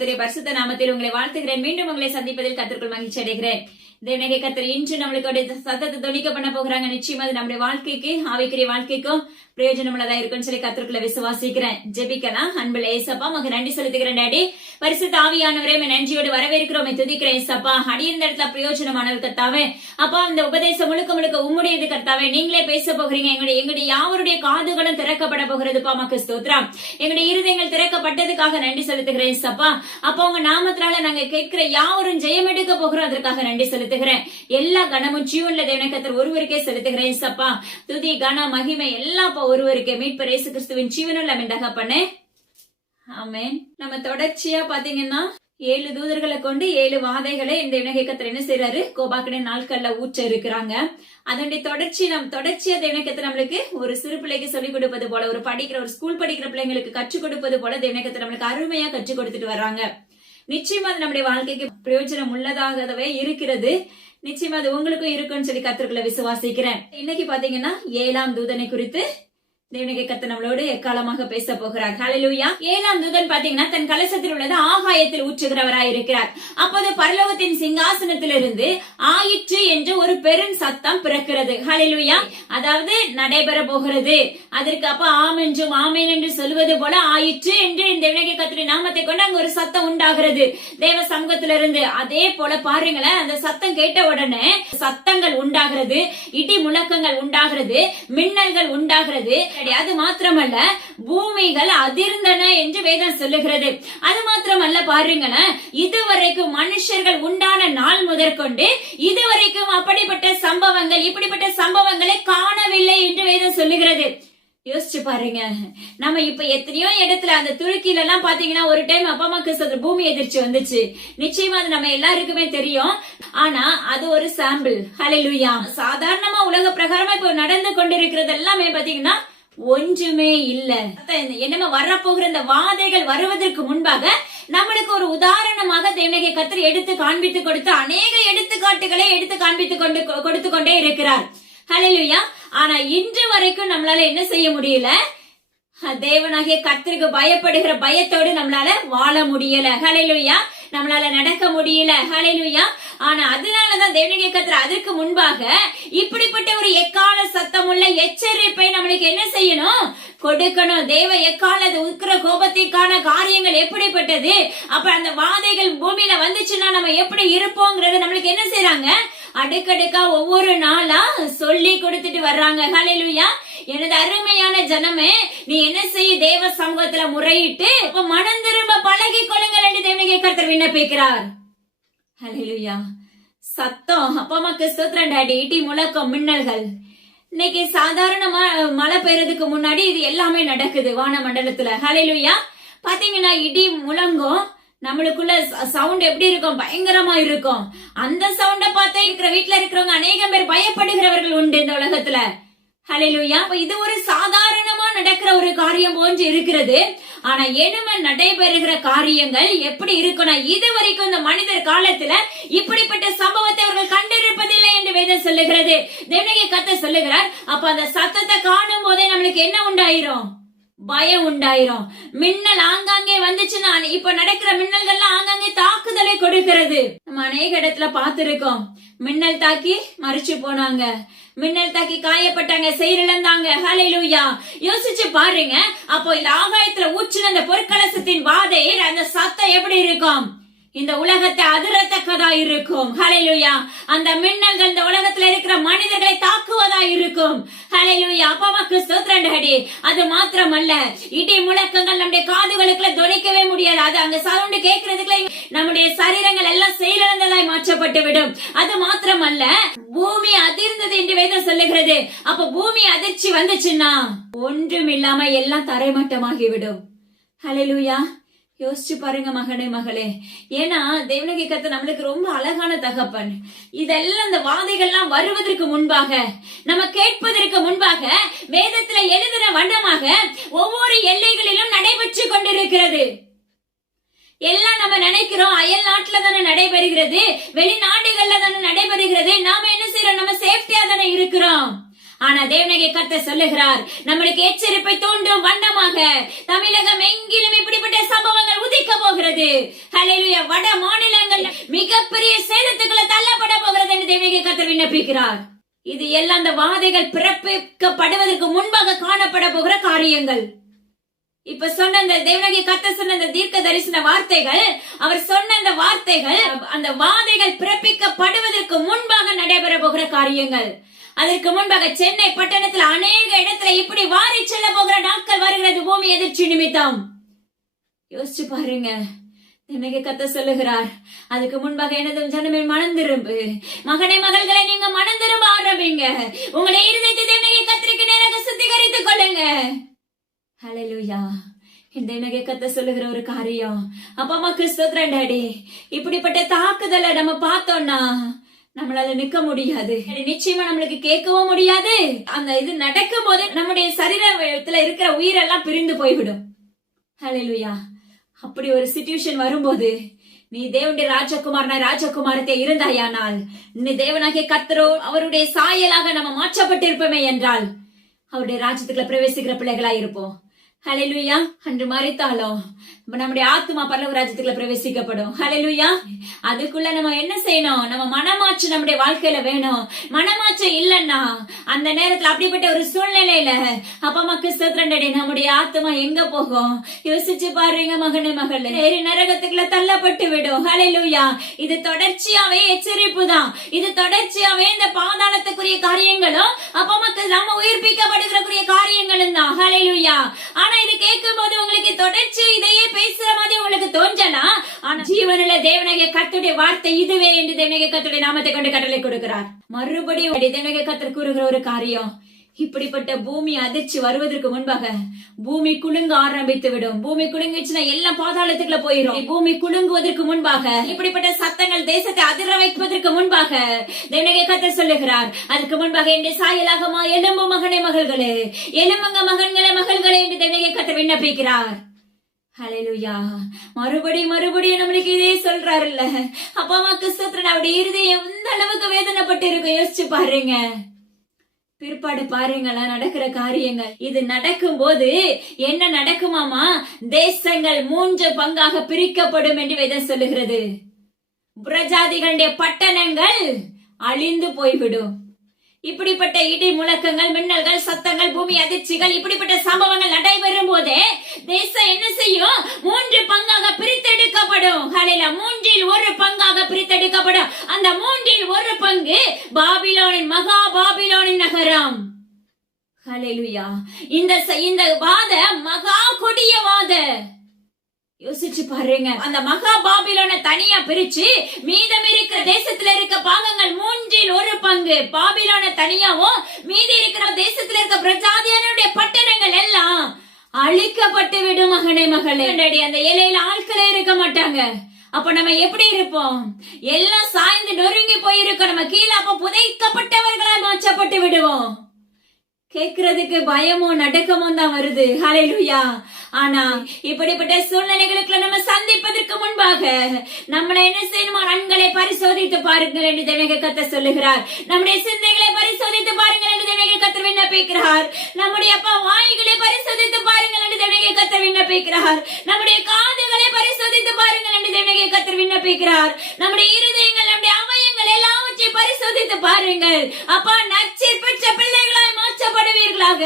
கர்த்தருடைய பரிசுத்த நாமத்தில் உங்களை வாழ்த்துகிறேன். மீண்டும் உங்களை சந்திப்பதில் கர்த்தருக்குள் மகிழ்ச்சி அடைகிறேன். தேவனே கர்த்தர் இன்று நம்மளுக்கு சத்தத்தை துணிக்க பண்ண போகிறாங்க. நிச்சயமா அது நம்முடைய வாழ்க்கைக்கு, ஆவிக்குரிய வாழ்க்கைக்கும் பிரயோஜனம் உள்ளதா இருக்குன்னு சொல்லி கர்த்தருக்குள்ள விசுவாசிக்கிறேன். ஜெபிக்கலாம். அன்புள்ள ஏசப்பா, மக நன்றி செலுத்துகிறேன். டாடி, பரிசுத்த ஆவியானவரே, நன்றியோடு வரவேற்கிறோம், துதிக்கிறேன் ஏசப்பா. அடியிருந்த இடத்துல பிரயோஜனமானவர் கர்த்தாவே. அப்பா, இந்த உபதேசம் முழுக்க முழுக்க உம்முடையது கர்த்தாவே. நீங்களே பேச போகிறீங்க. எங்களுடைய யாவருடைய காதுகளும் திறக்கப்பட போகிறதுப்பா. மக்கு ஸ்தோத்திரம். எங்களுடைய இருதயங்கள் திறக்கப்பட்டதுக்காக நன்றி செலுத்துகிறேன் ஏசப்பா. அப்பா, உங்க நாமத்தினால நாங்க கேட்கிற யாவரும் ஜெயம் எடுக்க போகிறோம். அதற்காக நன்றி செலுத்துகிறேன். எல்லா கனமும் ஜீவன்ல தேவனே கர்த்தர் ஒருவருக்கே செலுத்துகிறேன் ஏசப்பா. துதி கன மகிமை எல்லாம் ஒருவருக்கே. மீட்பர் இயேசு கிறிஸ்துவின் ஜீவனுள்ள தகப்பனே, ஆமென். நம்ம தொடர்ச்சியா பாத்தீங்கன்னா 7 தூதர்களை கொண்டு 7 வாதைகளை இந்த வினகை கர்த்தர் என்ன செய்யறாரு, கோபாக்கின நாட்கள்ல ஊற்ற இருக்கிறாங்க. அதனுடைய தொடர்ச்சியா தேவனை கர்த்தர் நம்மளுக்கு ஒரு சிறு பிள்ளைக்கு சொல்லிக் கொடுப்பது போல, ஒரு ஸ்கூல் படிக்கிற பிள்ளைங்களுக்கு கற்றுக் கொடுப்பது போல தேவனை கர்த்தர் நம்மளுக்கு அருமையா கற்றுக் கொடுத்துட்டு வர்றாங்க. நிச்சயமா அது நம்முடைய வாழ்க்கைக்கு பிரயோஜனம் உள்ளதாகவே இருக்கிறது. நிச்சயமா அது உங்களுக்கும் இருக்குன்னு சொல்லி கர்த்தருக்குள்ள விசுவாசிக்கிறேன். இன்னைக்கு பாத்தீங்கன்னா 7ஆம் தூதனை குறித்து தேவனுடைய கர்த்தர் நம்மளோடு எக்காலமாக பேச போகிறார். ஹல்லேலூயா. 7ஆம் தூதன் பாத்தீங்கன்னா தன் கலசத்தில் உள்ளது ஆகாயத்தில் ஊற்றுகிறவராய் இருக்கிறார். அப்போது பரலோகத்தின் சிங்காசனத்திலிருந்து ஆயிற்று என்று ஒரு பெரும் சத்தம் பிறக்கிறது. ஹல்லேலூயா. அதாவது நடைபெற போகிறது. அதற்கு அப்ப ஆம் என்றும் ஆமேன் என்று சொல்வது போல ஆயிற்று என்று இந்த தேவனுடைய கர்த்தரின் நாமத்தை கொண்டு அங்க ஒரு சத்தம் உண்டாகிறது தேவ சமூகத்திலிருந்து. அதே போல பாருங்களேன், அந்த சத்தம் கேட்ட உடனே சத்தங்கள் உண்டாகிறது, இடி முழக்கங்கள் உண்டாகிறது, மின்னல்கள் உண்டாகிறது. அது மாத்திரமல்ல, பூமிகள் அதிர்ந்தன என்று வேதம் சொல்லுகிறது. அது மாத்திரமல்ல, பாருங்களேன், இதுவரைக்கும் மனுஷர்கள் உண்டான நாள் முதற்கொண்டு இதுவரைக்கும் இப்படிப்பட்ட சம்பவங்களை காணவில்லை என்று வேதம் சொல்லுகிறது. யோசிச்சு பாருங்க. நம்ம இப்ப எத்தனையோ இடத்துல அந்த துருக்கியில எல்லாம் பாத்தீங்கன்னா ஒரு டைம் அப்பா அம்மாக்கு பூமி எதிர்ச்சி வந்துச்சு. நிச்சயமா அது நம்ம எல்லாருக்குமே தெரியும். ஆனா அது ஒரு சாம்பிள். ஹல்லேலூயா. சாதாரணமா உலக பிரகாரமா இப்ப நடந்து கொண்டிருக்கிறது எல்லாமே பாத்தீங்கன்னா ஒன்றுமே இல்ல. என்னமா வரப்போகிற இந்த வாதைகள் வருவதற்கு முன்பாக நம்மளுக்கு ஒரு உதாரணமாக தேவனுடைய கர்த்தர் எடுத்து காண்பித்து கொடுத்து அநேக எடுத்துக்காட்டுகளை எடுத்து காண்பித்து கொடுத்து கொண்டே இருக்கிறார். ஹல்லேலூயா. ஆனா இன்று வரைக்கும் நம்மளால என்ன செய்ய முடியல, தேவனாகிய கர்த்தருக்கு பயப்படுகிற பயத்தோடு நம்மளால வாழ முடியல. ஹல்லேலூயா. நம்மளால நடக்க முடியல. ஹல்லேலூயா. ஆனா அதனாலதான் தேவனுடைய கர்த்தர் அதற்கு முன்பாக இப்படிப்பட்ட ஒரு எக்கால சத்தம் உள்ள எச்சரிப்பை நம்மளுக்கு என்ன செய்யணும், கொடுக்கணும். தேவ எக்கால உக்கிர கோபத்திற்கான காரியங்கள் எப்படிப்பட்டது, அப்ப அந்த வாதைகள் பூமியில வந்துச்சுன்னா நம்ம எப்படி இருப்போங்கிறது நம்மளுக்கு என்ன செய்யறாங்க, அடுக்கடுக்கா ஒவ்வொரு நாளா சொல்லி கொடுத்துட்டு வர்றாங்க. ஹல்லேலூயா. எனது அருமையான ஜனமே, நீ என்ன செய்ய, தேவ சமூகத்துல முறையிட்டு இப்ப மனம் திரும்ப பழகி கொள்ளுங்கள் என்று தேவனுடைய கர்த்தர் விண்ணப்பிக்கிறார். ஹல்லேலூயா. சத்தம், அப்பா அம்மாக்கு ஸ்தோத்திரம் டாடி. இடி முழக்கம், மின்னல்கள். இன்னைக்கு சாதாரணமா மழை பெய்யறதுக்கு முன்னாடி இது எல்லாமே நடக்குது வான மண்டலத்துல. ஹல்லேலூயா. பாத்தீங்கன்னா இடி முழங்கும், நம்மளுக்குள்ள சவுண்ட் எப்படி இருக்கும், பயங்கரமா இருக்கும். அந்த சவுண்ட பார்த்தா இருக்கிற வீட்டுல இருக்கிறவங்க அநேகம் பேர் பயப்படுகிறவர்கள் உண்டு இந்த உலகத்துல. ஹல்லேலூயா. இது ஒரு சாதாரணமா நடக்கிற ஒரு காரியம் போன்று இருக்கிறது. ஆனா இனிமே நடைபெறுகிற காரியங்கள் எப்படி இருக்கணும், இதுவரைக்கும் இந்த மனிதர் காலத்துல இப்படிப்பட்ட சம்பவத்தை அவர்கள் கண்டிருப்பதில்லை என்று வேதம் சொல்லுகிறது. தேவனுடைய கர்த்தர் சொல்லுகிறார். அப்ப அந்த சத்தத்தை காணும் போதே நம்மளுக்கு என்ன உண்டாயிரும், பயம் உண்டாயிரும். மின்னல் ஆங்காங்கே வந்துச்சுன்னா, இப்ப நடக்கிற மின்னல்கள்லாம் ஆங்காங்கே தாக்குதலை கொடுக்கிறது. நம்ம அநேக இடத்துல பார்த்திருக்கோம். மின்னல் தாக்கி மறிச்சு போனாங்க, மின்னல் தாக்கி காயப்பட்டாங்க, செயலிழந்தாங்க. ஹல்லேலூயா. யோசிச்சு பாருங்க. அப்போ இந்த ஆகாயத்துல ஊற்றின அந்த பொற்கலசத்தின் வாதை, அந்த சத்தம் எப்படி இருக்கும், இந்த உலகத்தை அதிரத்தக்கதா இருக்கும். ஹல்லேலூயா. அந்த மின்னல்கள் இந்த உலகத்துல இருக்கிற மனிதர்களை தாக்குவதா இருக்கும். ஹல்லேலூயா. அப்பாவுக்கு ஸ்தோத்திரம் டாடி. அது மாத்திரமல்ல, இடி முழக்கங்கள் நம்முடைய காதுகளுக்குள்ள துணிக்கவே முடியாது. அது அங்க சவுண்ட் கேட்கறதுக்குள்ள நம்முடைய சரீரங்கள் எல்லாம் செயலிழந்ததாய் மாற்றப்பட்டு விடும். அது மாத்திரமல்ல, பூமி அதிர்ந்தது என்று வேதம் சொல்லுகிறது. அப்ப பூமி அதிர்ச்சி வந்துச்சுன்னா ஒன்றும் இல்லாம எல்லாம் தரைமட்டமாகிவிடும். ஹல்லேலூயா. யோசிச்சு பாருங்க மகனே, மகளே. ஏன்னா தேவனுடைய கர்த்தர் நம்மளுக்கு ரொம்ப அழகான தகப்பன். இதெல்லாம் இந்த வாதைகள்லாம் வருவதற்கு முன்பாக, நம்ம கேட்பதற்கு முன்பாக வேதத்துல எழுதுற வண்ணமாக ஒவ்வொரு எல்லைகளிலும் நடைபெற்று கொண்டிருக்கிறது. எல்லாம் நம்ம நினைக்கிறோம் அயல் நாட்டுல தானே நடைபெறுகிறது, வெளிநாடுகள்ல தானே நடைபெறுகிறது, நாம என்ன செய்யறோம், நம்ம சேஃப்டியா தானே இருக்கிறோம். ஆனா தேவனாகிய கர்த்தர் சொல்லுகிறார், நம்மளுக்கு எச்சரிப்பை தூண்டும் வண்ணமாக தமிழகம் எங்கிலும் இப்படிப்பட்ட சம்பவங்கள் உதிக்க போகிறது. ஹல்லேலூயா. வட மாநிலங்கள் மிகப்பெரிய சேதத்துக்குள்ள தள்ளப்பட போகிறது என்று தேவனாகிய கர்த்தர் விண்ணப்பிக்கிறார். இது எல்லாம் அந்த வாதைகள் பிறப்பிக்கப்படுவதற்கு முன்பாக காணப்பட போகிற காரியங்கள். இப்ப சொன்ன அந்த தேவனாகிய கர்த்தர் சொன்ன அந்த தீர்க்க தரிசன வார்த்தைகள், அவர் சொன்ன அந்த வார்த்தைகள் அந்த வாதைகள் பிறப்பிக்கப்படுவதற்கு முன்பாக நடைபெற போகிற காரியங்கள். அதற்கு முன்பாக சென்னை பட்டணத்தில் அநேக இடத்துல இப்படி வாரி செல்ல போகிற நாட்கள் வருகிறது பூமி எதிர்ச்சி நிமித்தம். யோசிச்சு பாருங்க. தேவனாகிய கர்த்தர் சொல்லுகிறார், அதுக்கு முன்பாக எனது ஜனமே மனம் திரும்பு. மகனே மகள்களை நீங்க மனம் திரும்ப ஆரம்பிங்க. உங்களுடைய இருதயத்தை தேவனாகிய கர்த்தருக்கு நேராக சுத்திகரித்துக் கொள்ளுங்க. ஹல்லேலூயா. தேவனாகிய கர்த்தர் சொல்லுகிற ஒரு காரியம், அப்பா அம்மா கிறிஸ்தோத்திரம் டாடி, இப்படிப்பட்ட தாக்குதலை நம்ம பார்த்தோம்னா நம்மளால நிக்க முடியாது. நிச்சயமா நம்மளுக்கு கேட்கவும் முடியாது. அந்த இது நடக்கும் போது நம்முடைய சரீரத்துல இருக்கிற உயிரெல்லாம் பிரிந்து போய்விடும். ஹல்லேலூயா. அப்படி ஒரு சிச்சுவேஷன் வரும்போது நீ தேவனுடைய ராஜகுமாரத்தை இருந்தாயானால், நீ தேவனாகிய கர்த்தரோ அவருடைய சாயலாக நம்ம மாற்றப்பட்டிருப்போமே என்றால் அவருடைய ராஜ்யத்துக்குள்ள பிரவேசிக்கிற பிள்ளைகளா இருப்போம். ஹல்லேலூயா. அன்று மரித்தாலும் நம்முடைய ஆத்மா பரலோக ராஜ்யத்துக்குள்ள பிரவேசிக்கப்படும். ஹல்லேலூயா. அதுக்குள்ள நம்ம என்ன செய்யணும்? நம்ம மனமாற்று நம்முடைய வாழ்க்கையில வேணும். மனமாற்று இல்லன்னா அந்த நேரத்துல அப்படிப்பட்ட ஒரு சூழ்நிலையில அப்பா அம்மா கிறிஸ்தோத்திரம் டாடி, நம்முடைய ஆத்மா எங்க போகும்? யோசிச்சு பாருங்க மகனே மகளே, நரகத்துக்குள்ள தள்ளப்பட்டு விடும். ஹல்லேலூயா. இது தொடர்ச்சியாவே எச்சரிப்பு தான். இது தொடர்ச்சியாவே இந்த பாதாளத்துக்குரிய காரியங்களும் அப்பா அம்மாக்கு நம்ம உயிர்ப்பிக்கப்படுகிற காரியங்களும் தான். ஹல்லேலூயா. ஆனா இது கேட்கும் போது உங்களுக்கு தொடர்ச்சி இதையே பேசுற மாதிரி உங்களுக்கு தோன்றலாம். ஆனா ஜீவனுள்ள தேவனாகிய கர்த்தருடைய வார்த்தை இதுவே என்று தேவனாகிய கர்த்தருடைய நாமத்தை கொண்டு கட்டளை கொடுக்கிறார். மறுபடியும் தேவனாகிய கர்த்தர் கூறுகிற ஒரு காரியம், இப்படிப்பட்ட பூமி அதிர்ச்சி வருவதற்கு முன்பாக பூமி குலுங்க ஆரம்பித்து விடும். பூமி குலுங்குச்சுன்னா எல்லாம் பாதாளத்துக்குள்ள போயிடும். பூமி குலுங்குவதற்கு முன்பாக, இப்படிப்பட்ட சத்தங்கள் தேசத்தை அதிர வைப்பதற்கு முன்பாக தேவனாகிய கர்த்தர் சொல்லுகிறார், அதுக்கு முன்பாக என்னுடைய சாயலாகமா எலும்பு மகனே மகள்களே, எலும்புங்க மகன்களே என்று தேவனாகிய கர்த்தர் விண்ணப்பிக்கிறார். ஹல்லேலூயா. மறுபடியும் நம்மளுக்கு இதே சொல்றாரு இல்ல. அப்பா அம்மா கிறிஸ்தோத்திரம் அவருடைய இருதயம் எந்த அளவுக்கு வேதனைப்பட்டு இருக்கும் யோசிச்சு பாருங்க. பிற்பாடு பாருங்களா நடக்கிற காரியங்கள். இது நடக்கும் போது என்ன நடக்குமாமா? தேசங்கள் 3 பங்காக பிரிக்கப்படும் என்று வேதம் சொல்லுகிறது. புறஜாதிகளுடைய பட்டணங்கள் அழிந்து போய்விடும். இப்படிப்பட்ட இடி முழக்கங்கள், மின்னல்கள், சத்தங்கள், பூமி அதிர்ச்சிகள், இப்படிப்பட்ட சம்பவங்கள் நடைபெறும் போதே தேசம் என்ன செய்யும்? 3 பங்காக பிரித்தெடுக்கப்படும். ஹல்லேலூயா. 1/3 பங்காக பிரித்தெடுக்கப்படும். அந்த 1/3 பங்கு பாபிலோனின் மகா பாபிலோனின் நகரம். ஹல்லேலூயா. இந்த வாத மகா கொடிய வாத யோசிச்சு பாருங்க. அந்த மகா பாபிலோனை தனியா பிரிச்சு மீதம் இருக்கிற தேசத்துல இருக்க பாகங்கள் 1/3 பங்கு பாபிலோனை தனியாவும், மீதி இருக்கிற தேசத்துல இருக்க பிரஜாதியானுடைய பட்டணங்கள் எல்லாம் அழிக்கப்பட்டு விடும். மகனே மகளே, அந்த இலையில ஆட்களே இருக்க மாட்டாங்க. அப்ப நம்ம எப்படி இருப்போம்? எல்லாம் சாய்ந்து நொறுங்கி போயிருக்கோம். நம்ம கீழே அப்ப புதைக்கப்பட்டவர்களாய் மாற்றப்பட்டு விடுவோம். கேட்கறதுக்கு பயமும் நடுக்கமும் தான் வருது. ஹல்லேலூயா. ஆனா இப்படிப்பட்ட சூழ்நிலைகளுக்குள்ள நம்ம சந்திப்பதற்கு முன்பாக நம்மளை என்ன செய்யணுமா? கண்களை பரிசோதித்து பாருங்கள் என்று தேவனாகிய கர்த்தர் சொல்லுகிறார். நம்முடைய சிந்தைகளை பரிசோதித்து பாருங்கள் என்று தேவனாகிய கர்த்தர் விண்ணப்பிக்கிறார். நம்முடைய அப்பா வாய்களை பரிசோதித்து பாருங்கள் என்று தேவனாகிய கர்த்தர் விண்ணப்பிக்கிறார். நம்முடைய காதுகளை பரிசோதித்து பாருங்கள் என்று தேவனாகிய கர்த்தர் விண்ணப்பிக்கிறார். நம்முடைய இருதயங்கள், நம்முடைய அவயங்கள் எல்லாவற்றையும் பரிசோதித்து பாருங்கள். அப்பா நற்சீர் பெற்ற பிள்ளைகளாய் மாற்றப்படுவீர்களாக.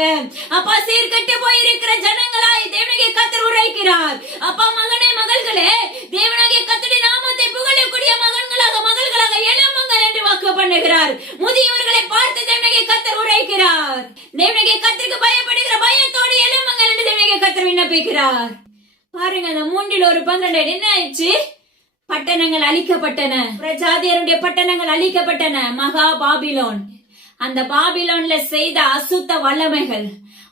அப்பா சீர்கெட்டு போயிருக்கிற ஜனங்களாய் தேவனாகிய கர்த்தர் உரைக்கிறார். அப்பா மகனே மகள்களே, தேவனாகிய கர்த்தருடைய நாமத்தை புகழக்கூடிய மகள்களாக எழும்புங்கள் என்று வாக்கு பண்ணுகிறார். முதியோர்களை பார்த்து தேவனாகிய கர்த்தர் உரைக்கிறார். தேவனாகிய கர்த்தருக்கு பயப்படுகிற பயத்தோடு எழும்புங்கள் என்று தேவனாகிய கர்த்தர் விண்ணப்பிக்கிறார். பாருங்க, அந்த 1/3 பங்கு என்ன ஆயிடுச்சு? பட்டணங்கள் அழிக்கப்பட்டன. பிரஜாதியருடைய பட்டணங்கள் அழிக்கப்பட்டன. மகா பாபிலோன், அந்த பாபிலோன்ல செய்த அசுத்த வல்லமைகள்,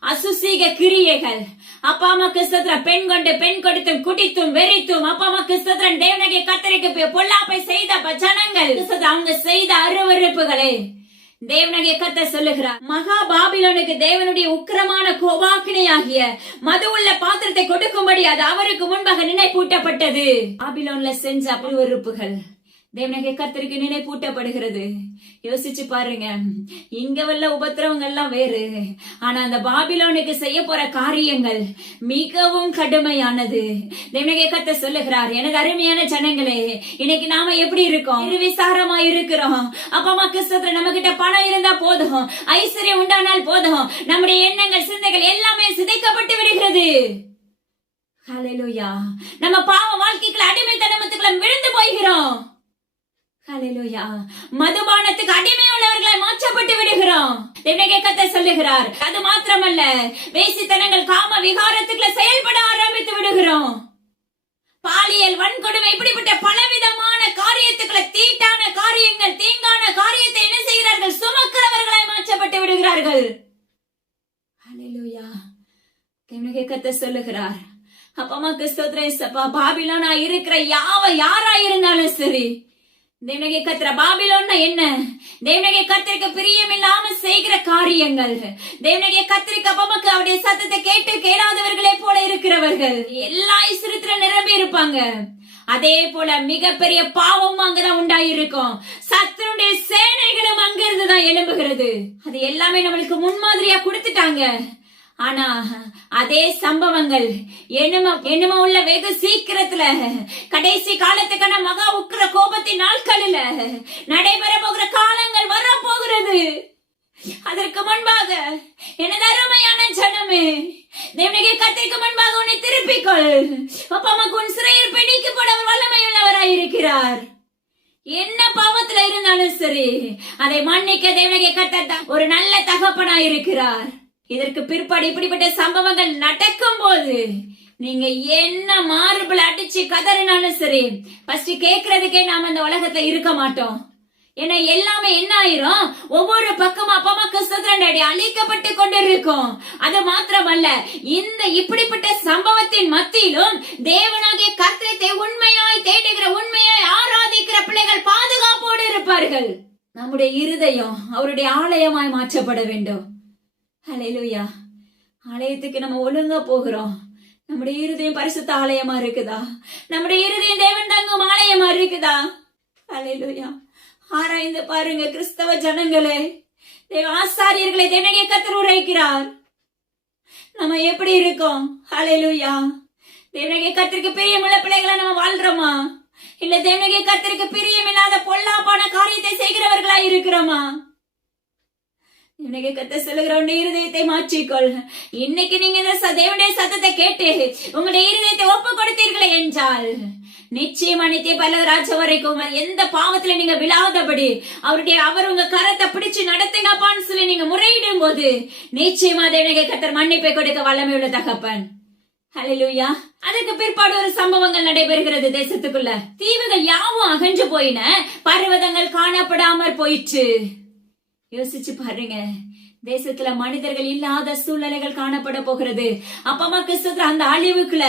அசுசீக கிரியைகள், அப்பா அம்மாக்கு ஸ்தோத்திரம், பெண் கொண்டு பெண் கொடுத்தும் குடித்தும் வெறித்தும் அப்பா அம்மாக்கு ஸ்தோத்திரம், தேவனாகிய கர்த்தருக்கு பொல்லாப்பை செய்த ஜனங்கள், அவங்க செய்த அருவருப்புகளை தேவனாகிய கர்த்தர் சொல்லுகிறார். மகா பாபிலோனுக்கு தேவனுடைய உக்கிரமான கோபாக்கினையாகிய மது உள்ள பாத்திரத்தை கொடுக்கும்படி அது அவருக்கு முன்பாக நினைப்பூட்டப்பட்டது. பாபிலோன்ல செஞ்ச அருவருப்புகள் தேவனே கர்த்தருக்கு நினைப்பூட்டப்படுகிறது. யோசிச்சு பாருங்க, இங்க வல்ல உபத்திரவங்கள்லாம் வேறு, ஆனா அந்த பாபிலோனுக்கு செய்ய போற காரியங்கள் மிகவும் கடுமையானது. தேவனே கர்த்தர் சொல்லுகிறார், எனது அருமையான ஜனங்களே, இன்னைக்கு நாம எப்படி இருக்கோம்? விசாரமா இருக்கிறோம். அப்பா அம்மா கிறிஸ்தவத்துல நம்ம கிட்ட பணம் இருந்தா போதும், ஐஸ்வர்யம் உண்டானால் போதும், நம்முடைய எண்ணங்கள் சிந்தைகள் எல்லாமே சிதைக்கப்பட்டு விடுகிறது. ஹல்லேலூயா. நம்ம பாவ வாழ்க்கைக்குள்ள அடிமைத்தனத்துக்குள்ள விழுந்து போகிறோம். ஹல்லேலூயா. மதுபானத்துக்கு அடிமையுள்ளவர்களை மாற்றப்பட்டு விடுகிறோம். தேவனே கர்த்தர் சொல்லுகிறார், அது மாத்திரமல்ல, வேசித்தனங்கள் காம விகாரத்துக்குள்ள செயல்பட ஆரம்பித்து விடுகிறோம். பாலியல் வன்கொடுமை, இப்படிப்பட்ட பலவிதமான காரியத்துக்குள்ள தீட்டான காரியங்கள், தீங்கான காரியத்தை என்ன செய்கிறார்கள்? சுமக்கிறவர்களாய் மாற்றப்பட்டு விடுகிறார்கள். ஹல்லேலூயா. தேவனே கர்த்தர் சொல்லுகிறார், அப்பா அம்மா கிறிஸ்தோத்திரேசப்பா, பாபிலோனா இருக்கிற யாரா இருந்தாலும் சரி, தேவனே கர்த்தர், பாபிலோன்னா என்ன? தேவனே கர்த்தருக்கு பிரியமில்லாம செய்கிற காரியங்கள், தேவனே கர்த்தருக்கு அப்பமக்கு அவருடைய சத்தத்தை கேட்டு கேளாதவர்களே போல இருக்கிறவர்கள் எல்லா ஐஸ்வர்யத்துல நிரம்பி இருப்பாங்க. அதே போல மிகப்பெரிய பாவமும் அங்கதான் உண்டாயிருக்கும். சத்துருடைய சேனைகளும் அங்கிருந்துதான் எழும்புகிறது. அது எல்லாமே நம்மளுக்கு முன்மாதிரியா கொடுத்துட்டாங்க. ஆனா அதே சம்பவங்கள் என்னமோ உள்ள வெகு சீக்கிரத்துல கடைசி காலத்துக்கான மகா உக்கிர கோபத்தின் நாட்களில் நடைபெற போகிற காலங்கள் வர போகிறது. அதற்கு முன்பாக எனது அருமையான ஜனமே, தேவனே கர்த்தருக்கு முன்பாக உன்னை திருப்பிக்கொள். அப்பா அம்மாக்கு உன் சிறையில் பிடிக்கப்பட வல்லமையுள்ளவராயிருக்கிறார். என்ன பாவத்துல இருந்தாலும் சரி, அதை மன்னிக்க தேவனே கர்த்தர் ஒரு நல்ல தகப்பனாயிருக்கிறார். இதற்கு பிற்பாடு இப்படிப்பட்ட சம்பவங்கள் நடக்கும் போது நீங்க என்ன மார்பிள் அடிச்சு கதறினாலும் சரி, ஃபர்ஸ்ட் கேட்கறதுக்கே நாம இந்த உலகத்துல இருக்க மாட்டோம். ஏன்னா எல்லாமே என்ன ஆயிரும், ஒவ்வொரு பக்கமும் அப்பா அம்மா கிறிஸ்தவ அழிக்கப்பட்டு கொண்டிருக்கும். அது மாத்திரமல்ல, இந்த இப்படிப்பட்ட சம்பவத்தின் மத்தியிலும் தேவனாகிய கர்த்தரை உண்மையாய் தேடுகிற, உண்மையாய் ஆராதிக்கிற பிள்ளைகள் பாதுகாப்போடு இருப்பார்கள். நம்முடைய இருதயம் அவருடைய ஆலயமாய் மாற்றப்பட வேண்டும். ஹல்லேலூயா. ஆலயத்துக்கு நம்ம ஒழுங்கா போகிறோம். நம்முடைய இருதயம் பரிசுத்த ஆலயமா இருக்குதா? நம்முடைய இருதயம் தேவன் தங்கும் ஆலயமா இருக்குதா? ஹல்லேலூயா. ஆராய்ந்து பாருங்க கிறிஸ்தவ ஜனங்களே, தேவ ஆசாரியர்களை தேவனே கர்த்தர் உரைக்கிறார். நம்ம எப்படி இருக்கோம்? ஹல்லேலூயா. தேவனே கர்த்தருக்கு பிரியமுள்ள பிள்ளைகளை நம்ம வாழ்றோமா? இல்ல தேவனே கர்த்தருக்கு பிரியமில்லாத பொல்லாப்பான காரியத்தை செய்கிறவர்களா இருக்கிறோமா? இன்னைக்கு கர்த்தர் சொல்லுகிற உன்னுடைய இருதயத்தை மாற்றிக்கொள். இன்னைக்கு நீங்க இந்த தேவனுடைய சத்தத்தை கேட்டு உங்களுடைய இருதயத்தை ஒப்பு கொடுத்தீர்களே என்றால், நிச்சயமா நித்திய பல ராஜ்யம் வரைக்கும் எந்த பாவத்துல நீங்க விழாதபடி அவர் உங்க கரத்தை பிடிச்சு நடத்துங்கப்பான்னு சொல்லி நீங்க முறையிடும் போது நிச்சயமா தேவனே கர்த்தர் மன்னிப்பை கொடுக்க வல்லமை உள்ள தகப்பன். ஹல்லேலூயா. அதற்கு பிற்பாடு ஒரு சம்பவங்கள் நடைபெறுகிறது தேசத்துக்குள்ள. தீவுகள் யாவும் அகன்று போயின, பர்வதங்கள் காணப்படாமற் போயிற்று. யோசிச்சு பாருங்க, தேசத்துல மனிதர்கள் இல்லாத சூழ்நிலைகள் காணப்பட போகிறது. அப்பா அம்மா கிறிஸ்தவ அந்த அழிவுக்குள்ள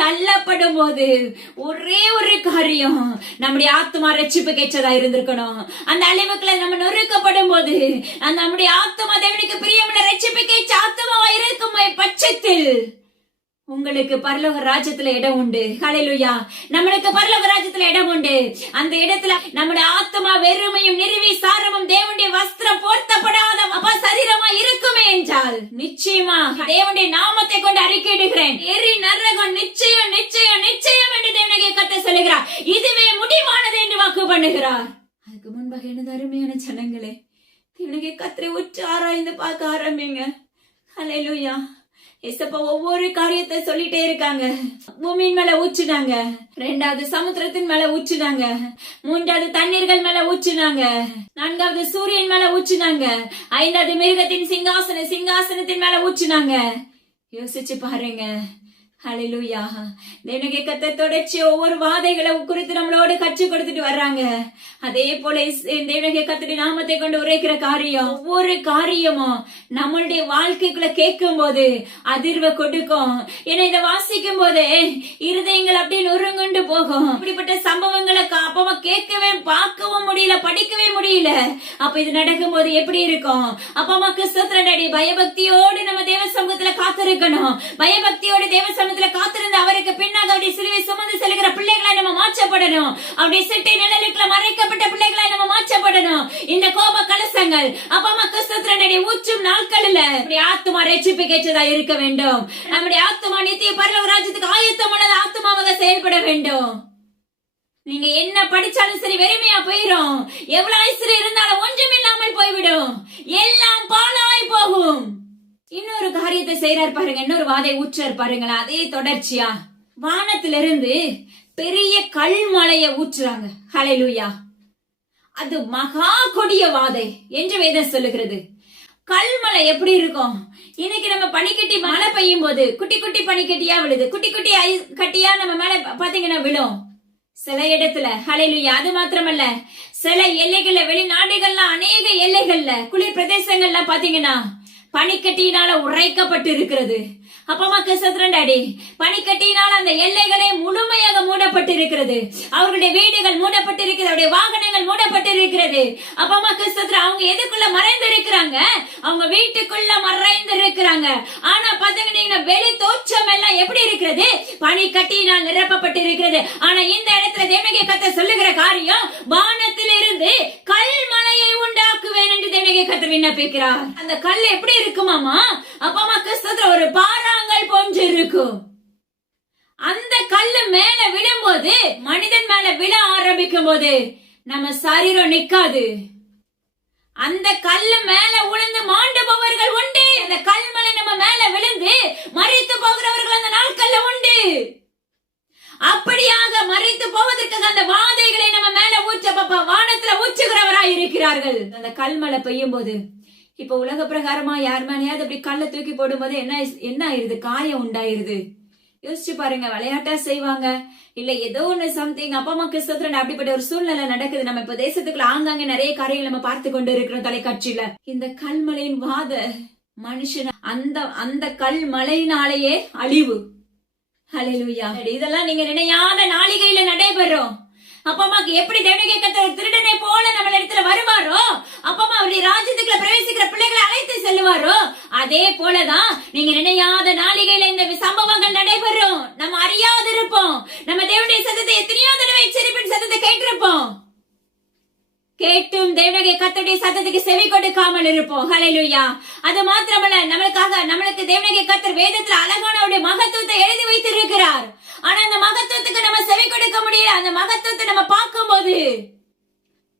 தள்ளப்படும் போது ஒரே ஒரு காரியம், நம்முடைய ஆத்மா ரட்சிப்பு கேட்டதா இருந்திருக்கணும். அந்த அழிவுக்குள்ள நம்ம நொறுக்கப்படும் போது அந்த நம்முடைய ஆத்மா தேவனுக்கு பிரியமுள்ள ரட்சிப்பு கேட்ட ஆத்மாவா இருக்கும் பட்சத்தில் உங்களுக்கு பரலோக ராஜ்யத்துல இடம் உண்டு. ஹல்லேலூயா. நம்மளுக்கு பரலோக ராஜ்யத்துல இடம் உண்டு. அந்த இடத்துல நம்முடைய ஆத்மா வெறுமையும் நிர்விசாரமும் தேவனுடைய வஸ்திரம் போர்த்தப்படாத சரீரமா இருக்குமே என்றால் நிச்சயமா தேவனுடைய நாமத்தை கொண்டு அறிக்கையிடுகிறேன், எரி நரகம் நிச்சயம் நிச்சயம் நிச்சயம் என்று தேவனே கர்த்தர் சொல்லுகிறார். இதுவே முடிவானது என்று வாக்கு பண்ணுகிறார். அதுக்கு முன்பாக எனது அருமையான ஜனங்களே, தேவனே கர்த்தரை உற்று ஆராய்ந்து பார்க்க ஆரம்பிங்க. ஹல்லேலூயா. ஏசப்பா ஒவ்வொரு காரியத்தை சொல்லிட்டே இருக்காங்க. பூமியின் மேல ஊற்றுனாங்க, 2வது சமுத்திரத்தின் மேல ஊற்றுனாங்க, 3வது தண்ணீர்கள் மேல ஊற்றுனாங்க, 4வது சூரியன் மேல ஊற்றுனாங்க, 5வது மிருகத்தின் சிங்காசனத்தின் மேல ஊற்றுனாங்க. யோசிச்சு பாருங்க. ஹல்லேலூயா. தேவனே கர்த்தர் தொடர்ச்சி ஒவ்வொரு வாதைகளை குறித்து நம்மளோடு கற்றுக் கொடுத்துட்டு வர்றாங்க. அதே போல தேவனே கர்த்தருடைய நாமத்தை கொண்டு உரைக்கிற காரியம், ஒவ்வொரு காரியமும் நம்மளுடைய வாழ்க்கைக்குள்ள கேட்கும் போது அதிர்வை கொடுக்கும். ஏன்னா இதை வாசிக்கும் போதே இருதயங்கள் அப்படியே நொறுங்குண்டு போகும். இப்படிப்பட்ட சம்பவங்களை அப்பமா கேட்கவே பார்க்கவும் முடியல, படிக்கவே முடியல. அப்ப இது நடக்கும் போது எப்படி இருக்கும்? அப்பமா கிறிஸ்தவ பயபக்தியோடு நம்ம தேவ சமூகத்துல காத்திருக்கணும். பயபக்தியோடு தேவ சமூகத்துல காத்திருந்து அவருக்கு பின்னாக அவருடைய சிலுவை சுமந்து செல்கிற பிள்ளைகளாய் நம்ம மாற்றப்படணும். அவருடைய சிட்டை நிழலுக்குள்ள மறைக்கப்பட்ட பிள்ளைகளாய் நம்ம மாற்றப்படணும். இந்த கோப கலசங்கள் அப்பா அம்மா கிறிஸ்துவனுடைய ஊற்றும் நாட்களில் நம்முடைய ஆத்துமா ரட்சிப்புக்கேற்றதா இருக்க வேண்டும். நம்முடைய ஆத்துமா நித்திய பரலோக ராஜ்யத்துக்கு ஆயத்தம் உள்ளது ஆத்துமாவாக செயல்பட வேண்டும். நீங்க என்ன படிச்சாலும் சரி வெறுமையா போயிடும். எவ்வளவு ஐஸ்வர்யம் இருந்தாலும் ஒன்றுமில்லாமல் போய்விடும். எல்லாம் பாழாய் போகும். இன்னொரு காரியத்தை செய்யறார் பாருங்க, இன்னொரு வாதை ஊற்றார் பாருங்களா. அதே தொடர்ச்சியா வானத்திலிருந்து பெரிய கல்மலையை ஊற்றுறாங்க. ஹல்லேலூயா. அது மகா கொடிய வாதை என்று வேதம் சொல்லுகிறது. கல்மலை எப்படி இருக்கும்? இன்னைக்கு நம்ம பனிக்கட்டி மழை பெய்யும் போது குட்டி குட்டி பனிக்கட்டியா விழுது, குட்டி குட்டி கட்டியா நம்ம மேல பாத்தீங்கன்னா விழும் சில இடத்துல. ஹல்லேலூயா. அது மாத்திரமல்ல, சில எல்லைகள்ல, வெளிநாடுகள்ல, அநேக எல்லைகள்ல, குளிர் பிரதேசங்கள்ல பாத்தீங்கன்னா பனிக்கட்டியினால உரைக்கப்பட்டு இருக்கிறது. அப்பமாக்கு சத்ரண்டாடி பனிக்கட்டியினால அந்த எல்லைகளே முழுமையாக மூடப்பட்டு இருக்கிறது. அவர்களுடைய வீடுகள் மூடப்பட்டு இருக்கிறது, அவருடைய வாகனங்கள் மூடப்பட்டு இருக்கிறது. அப்பமாக்கு சத்ர அவங்க எதுக்குள்ள மறைந்து இருக்கிறாங்க? அவங்க வீட்டுக்குள்ள மறைந்து இருக்கிறாங்க. ஆனா பாத்தீங்கன்னா வெளி தோற்றம் எல்லாம் எப்படி இருக்கிறது? பனிக்கட்டியினால் நிரப்பப்பட்டு இருக்கிறது. ஆனா இந்த இடத்துல தேவனுடைய கர்த்தர் சொல்லுகிற காரியம், வானத்திலிருந்து கல்மலையை உண்டாக்குவேன் என்று தேவனுடைய கர்த்தர் விண்ணப்பிக்கிறார். அந்த கல் எப்படி இருக்குமாமா? அப்பமாக்கு சத்ர ஒரு பாறாங்கல் போன்று இருக்கும். அந்த கல்லு மேல விழும்போது, மனிதன் மேல விழ ஆரம்பிக்கும் போது நம்ம சரீரம் நிக்காது. அந்த கல்லு மேல விழுந்து மாண்டு போவர்கள் உண்டு. அந்த கல்மலை நம்ம மேல விழுந்து மரித்து போகிறவர்கள் அந்த நாட்கள்ல உண்டு. அப்படியாக மறைத்து போவதற்கு அந்த வாதைகளை நம்ம மேல ஊற்ற வானத்துல ஊற்றுகிறவராய் இருக்கிறார்கள். அந்த கல்மலை பெய்யும் போது இப்ப உலக பிரகாரமா யார் மேலேயாவது அப்படி கல்ல தூக்கி போடும் போது என்ன ஆயிருது? காயம் உண்டாயிருது. யோசிச்சு பாருங்க. விளையாட்டா செய்வாங்க, இல்ல ஏதோ ஒண்ணு சம்திங். அப்பா அம்மா கிறிஸ்தவத்துல அப்படிப்பட்ட ஒரு சூழ்நிலை நடக்குது. நம்ம இப்ப தேசத்துக்குள்ள ஆங்காங்க நிறைய காரியங்கள் நம்ம பார்த்து கொண்டு இருக்கிறோம் தொலைக்காட்சியில. இந்த கல்மலையின் வாத மனுஷன் அந்த கல்மலையினாலேயே அழிவு. ஹல்லேலூயா. இதெல்லாம் நீங்க நினையாத நாளிகையில நடைபெறும். அப்பமாக்கு எப்படி தேவனுடைய கர்த்தர் திருடனை போல நம்ம இடத்துல வருவாரோ, அப்பமா அவருடைய ராஜ்யத்துக்குள்ள பிரவேசிக்கிற பிள்ளைகளை அழைத்து செல்லுவாரோ, அதே போலதான் நீங்க நினையாத நாளிகையில இந்த சம்பவங்கள் நடைபெறும். நம்ம அறியாது இருப்போம். நம்ம தேவனுடைய சத்தத்தை எத்தனையோ தடவை எச்சரிப்பின் சத்தத்தை கேட்டிருப்போம். கேட்டும் தேவனுடைய கர்த்தருடைய சத்தத்துக்கு செவி கொடுக்காமல் இருப்போம். ஹல்லேலூயா. அது மாத்திரமல்ல, நம்மளுக்கு தேவனுடைய கர்த்தர் வேதத்துல அழகான அவருடைய மகத்துவத்தை எழுதி வைத்திருக்கிறார். ஆனா அந்த மகத்துவத்துக்கு நம்ம செவி கொடுக்க முடியல. அந்த மகத்துவத்தை நம்ம பார்க்கும் போது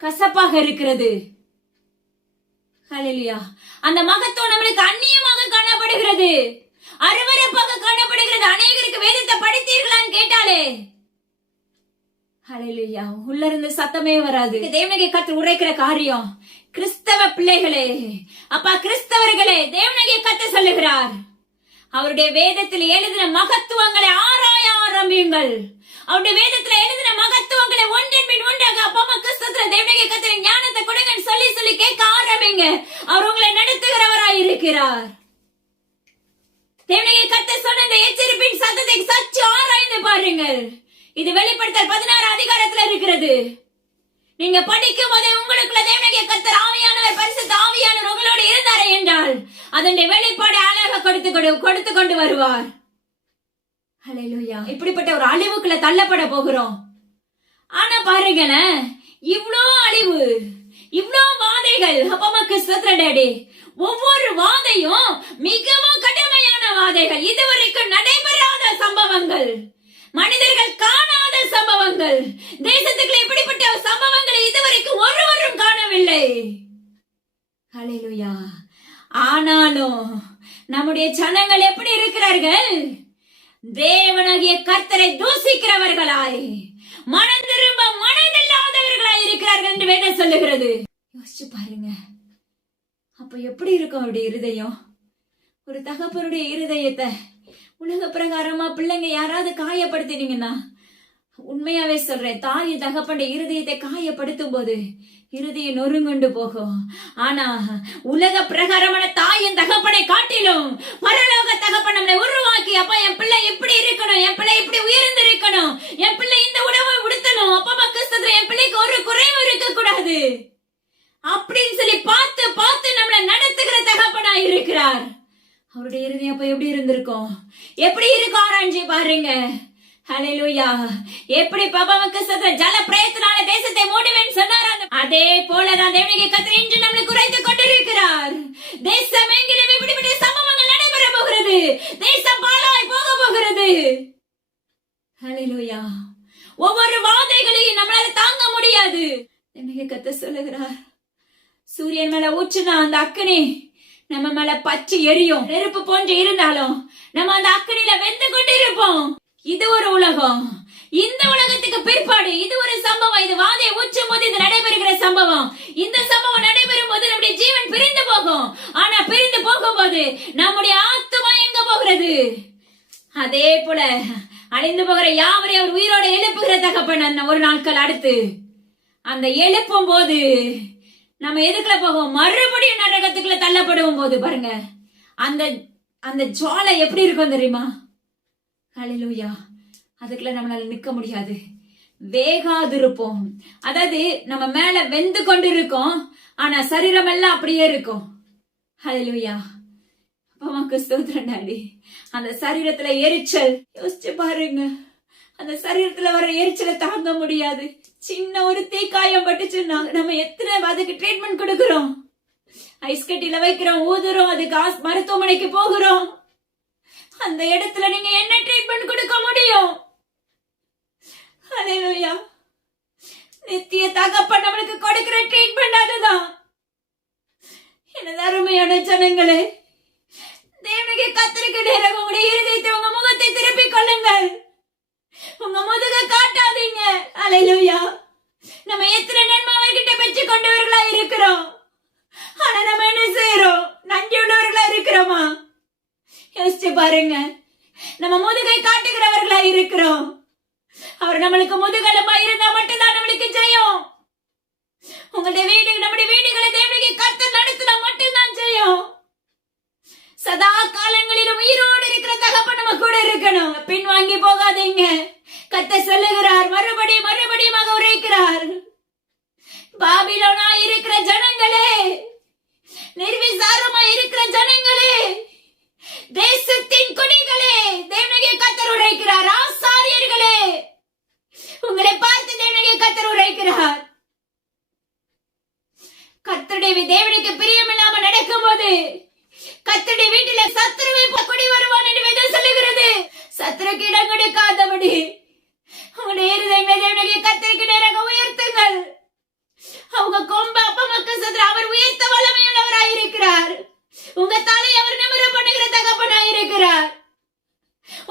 கசப்பாக இருக்கிறது. ஹல்லேலூயா. அந்த மகத்துவம் நம்மளுக்கு அந்நியமாக காணப்படுகிறது, அருவருப்பாக காணப்படுகிறது. அநேகருக்கு வேதத்தை படித்தீர்களான்னு கேட்டாலே ஹல்லேலூயா உள்ள இருந்து சத்தமே வராது. தேவனுடைய கர்த்தர் உரைக்கிற காரியம், கிறிஸ்தவ பிள்ளைகளே, அப்பா கிறிஸ்தவர்களே, தேவனுடைய கர்த்தர் சொல்லுகிறார், அவருடைய வேதத்தில் எழுதின மகத்துவங்களை ஆராய ஆரம்பியுங்கள். அவருடைய வேதத்துல எழுதின மகத்துவங்களை ஒன்றின் பின் ஒன்றாக அப்பா அம்மா கிறிஸ்தவத்துல தேவனுடைய கர்த்தர் ஞானத்தை கொடுங்கன்னு சொல்லி சொல்லி கேட்க ஆரம்பிங்க. அவர் உங்களை நடத்துகிறவராய் இருக்கிறார். தேவனுடைய கர்த்தர் சொன்ன இந்த எச்சரிப்பின் சத்தத்தை சற்று ஆராய்ந்து பாருங்கள். இது வெளிப்படுத்தல் 16 அதிகாரத்துல இருக்கிறது. நீங்க படிக்கும் போதே உங்களுக்குள்ள தேவனுடைய கர்த்தர் ஆவியானவர், பரிசுத்த ஆவியானவர் உங்களோடு இருந்தாரே என்றால் அதனுடைய வெளிப்பாடு அழகாக கொடுத்து கொண்டு வருவார். ஹல்லேலூயா. இப்படிப்பட்ட ஒரு அழிவுக்குள்ள தள்ளப்பட போகிறோம். ஆனா பாருங்களேன், இவ்ளோ அழிவு, இவ்ளோ வாதைகள். அப்பமாக்கு ஸ்தோத்திரடாடி. ஒவ்வொரு வாதையும் மிகவும் கடுமையான வாதைகள், இதுவரைக்கும் நடைபெறாத சம்பவங்கள், மனிதர்கள் காணாத சம்பவங்கள். தேசத்துக்குள்ள இப்படிப்பட்ட சம்பவங்களை இதுவரைக்கும் ஒருவரும் காணவில்லை. ஹல்லேலூயா. ஆனாலும் நம்முடைய ஜனங்கள் எப்படி இருக்கிறார்கள்? தேவனாகிய கர்த்தரை தூசிக்கிறவர்களாய், மனம் திரும்ப மனதில்லாதவர்களாய் இருக்கிறார்கள் என்று வேதம் சொல்லுகிறது. யோசிச்சு பாருங்க. அப்ப எப்படி இருக்கும் அவருடைய இருதயம்? ஒரு தகப்பனுடைய இருதயத்தை உலக பிரகாரமா பிள்ளைங்க யாராவது காயப்படுத்தினீங்கன்னா, உண்மையாவே சொல்றேன், தாய் தகப்பனுடைய இருதயத்தை காயப்படுத்தும் போது இருதயம் நொறுங்குண்டு போகும். ஆனா உலக பிரகாரமான தாயின் தகப்பனை காட்டிலும் பரலோக தகப்பன் நம்மளை உருவாக்கி, அப்பா என் பிள்ளை இப்படி இருக்கணும், என் பிள்ளை இப்படி உயர்ந்து இருக்கணும், என் பிள்ளை இந்த உணவை உடுத்தணும், அப்பா கிறிஸ்தவத்துல என் பிள்ளைக்கு ஒரு குறைவு இருக்க கூடாது அப்படின்னு சொல்லி பார்த்து பார்த்து நம்மளை நடத்துகிற தகப்பனா இருக்கிறார். அவருடைய இருதயம் அப்ப எப்படி இருந்திருக்கும்? எப்படி இருக்கும் ஆராய்ச்சி பாருங்க. ஹல்லேலூயா. எப்படி பாபாவுக்கு சத்த ஜல பிரயத்தனால தேசத்தை மூடுவேன் சொன்னார், அதே போலதான் தேவனுடைய கர்த்தர் இன்று நம்மளை குறைத்துக் கொண்டிருக்கிறார். தேசம் எங்கிலும் இப்படிப்பட்ட சம்பவங்கள் நடைபெற போகிறது. தேசம் பாழாய் போக போகிறது. ஹல்லேலூயா. ஒவ்வொரு வாதைகளையும் நம்மளால தாங்க முடியாது. தேவனுடைய கர்த்தர் சொல்லுகிறார், சூரியன் மேல ஊற்றினா அந்த அக்கினி நம்ம மேல பற்றி எரியும். நெருப்பு போன்று இருந்தாலும் நம்ம அந்த அக்கினியில வெந்து கொண்டு இருப்போம். இது ஒரு உலகம். இந்த உலகத்துக்கு பிற்பாடு இது ஒரு சம்பவம். இது வாதையை ஊற்றும் போது இது நடைபெறுகிற சம்பவம். இந்த சம்பவம் நடைபெறும் போது நம்முடைய ஜீவன் பிரிந்து போகும். ஆனா பிரிந்து போகும்போது நம்முடைய ஆத்துமா எங்க போகிறது? அதே போல அழிந்து போகிற யாவரையும் அவர் உயிரோட எழுப்புகிற தகப்பன் ஒரு நாட்கள் அடுத்து அந்த எழுப்பும் போது நம்ம எதுக்குள்ள போவோம்? மறுபடியும் நரகத்துக்குள்ள தள்ளப்படுவோம் போது பாருங்க, அந்த அந்த ஜுவாலை எப்படி இருக்கும் தெரியுமா? ஹல்லேலூயா. அதுக்குள்ள நம்மளால நிக்க முடியாது, வேகாதிருப்போம். அதாவது நம்ம மேல வெந்து கொண்டு இருக்கோம், ஆனா சரீரம் எல்லாம் அப்படியே இருக்கும். ஹல்லேலூயா. அப்பாவுக்கு ஸ்தோத்திரம் டாடி. அந்த சரீரத்துல எரிச்சல் யோசிச்சு பாருங்க. அந்த சரீரத்துல வர எரிச்சலை தாங்க முடியாது. சின்ன ஒரு தீக்காயம் பட்டுச்சுன்னா நம்ம எத்தனை அதுக்கு ட்ரீட்மெண்ட் கொடுக்கிறோம், ஐஸ் கட்டில வைக்கிறோம், ஊதுறோம், அதுக்கு மருத்துவமனைக்கு போகிறோம். அந்த இடத்துல நீங்க என்ன ட்ரீட்மெண்ட் கொடுக்க முடியும்? ஹல்லேலூயா. நித்திய தகப்பன் நம்மளுக்கு கொடுக்கிற ட்ரீட்மெண்ட் அதுதான். எனது அருமையான ஜனங்களே, தேவனுக்கு கர்த்தருக்கு நேராக உங்களுடைய இருதயத்தை, உங்க முகத்தை திருப்பிக் கொள்ளுங்கள். உங்க முதுக காட்டாதீங்க. ஹல்லேலூயா. நம்ம எத்தனை நன்மை அவர்கிட்ட பெற்றுக் கொண்டவர்களா இருக்கிறோம், ஆனா நம்ம என்ன செய்யறோம்? நன்றி உள்ளவர்களா இருக்கிறோமா? யோசிச்சு பாருங்க. நம்ம முதுகை காட்டுகிறவர்களா இருக்கிறோம். அவர் நம்மளுக்கு முதுகெலும்பா இருந்தா மட்டும்தான் நம்மளுக்கு ஜெயம். உங்களுடைய வீடு, நம்முடைய வீடுகளை தேவனுக்கு கர்த்தர் நடத்தினா மட்டும்தான் ஜெயம். சதா காலங்களிலும் உயிரோடு இருக்கிற தகப்பன் நம்ம கூட இருக்கணும். பின் வாங்கி போகாதீங்க. கர்த்தர் சொல்லுகிறார், மறுபடியும் மறுபடியும் உரைக்கிறார், பாபிலோனா இருக்கிற ஜனங்களே, நிர்விசாரமா இருக்கிற ஜனங்களே, தேசத்தின் குடிகளே, தேவனுடைய கர்த்தர் உரைக்கிறார். ஆசாரியர்களே, உங்களை பார்த்து தேவனுடைய கர்த்தர் உரைக்கிறார். கர்த்தருடைய தேவனுக்கு பிரியமில்லாம நடக்கும் போது கர்த்தருடைய வீட்டில சத்துருவை குடி வருவான் என்று வேதம் சொல்லுகிறது. சத்துருக்கு இடம் கொடுக்காதபடி உங்களுடைய இருதயங்களை தேவனுடைய கர்த்தருக்கு நேராக உயர்த்துங்கள். அவங்க கொம்ப அப்பா மக்கள் சதுர அவர் உயர்த்த வல்லமையுள்ளவராய் இருக்கிறார். உங்க தலை அவர் நிமிர பண்ணுகிற தகப்பனாய் இருக்கிறார்.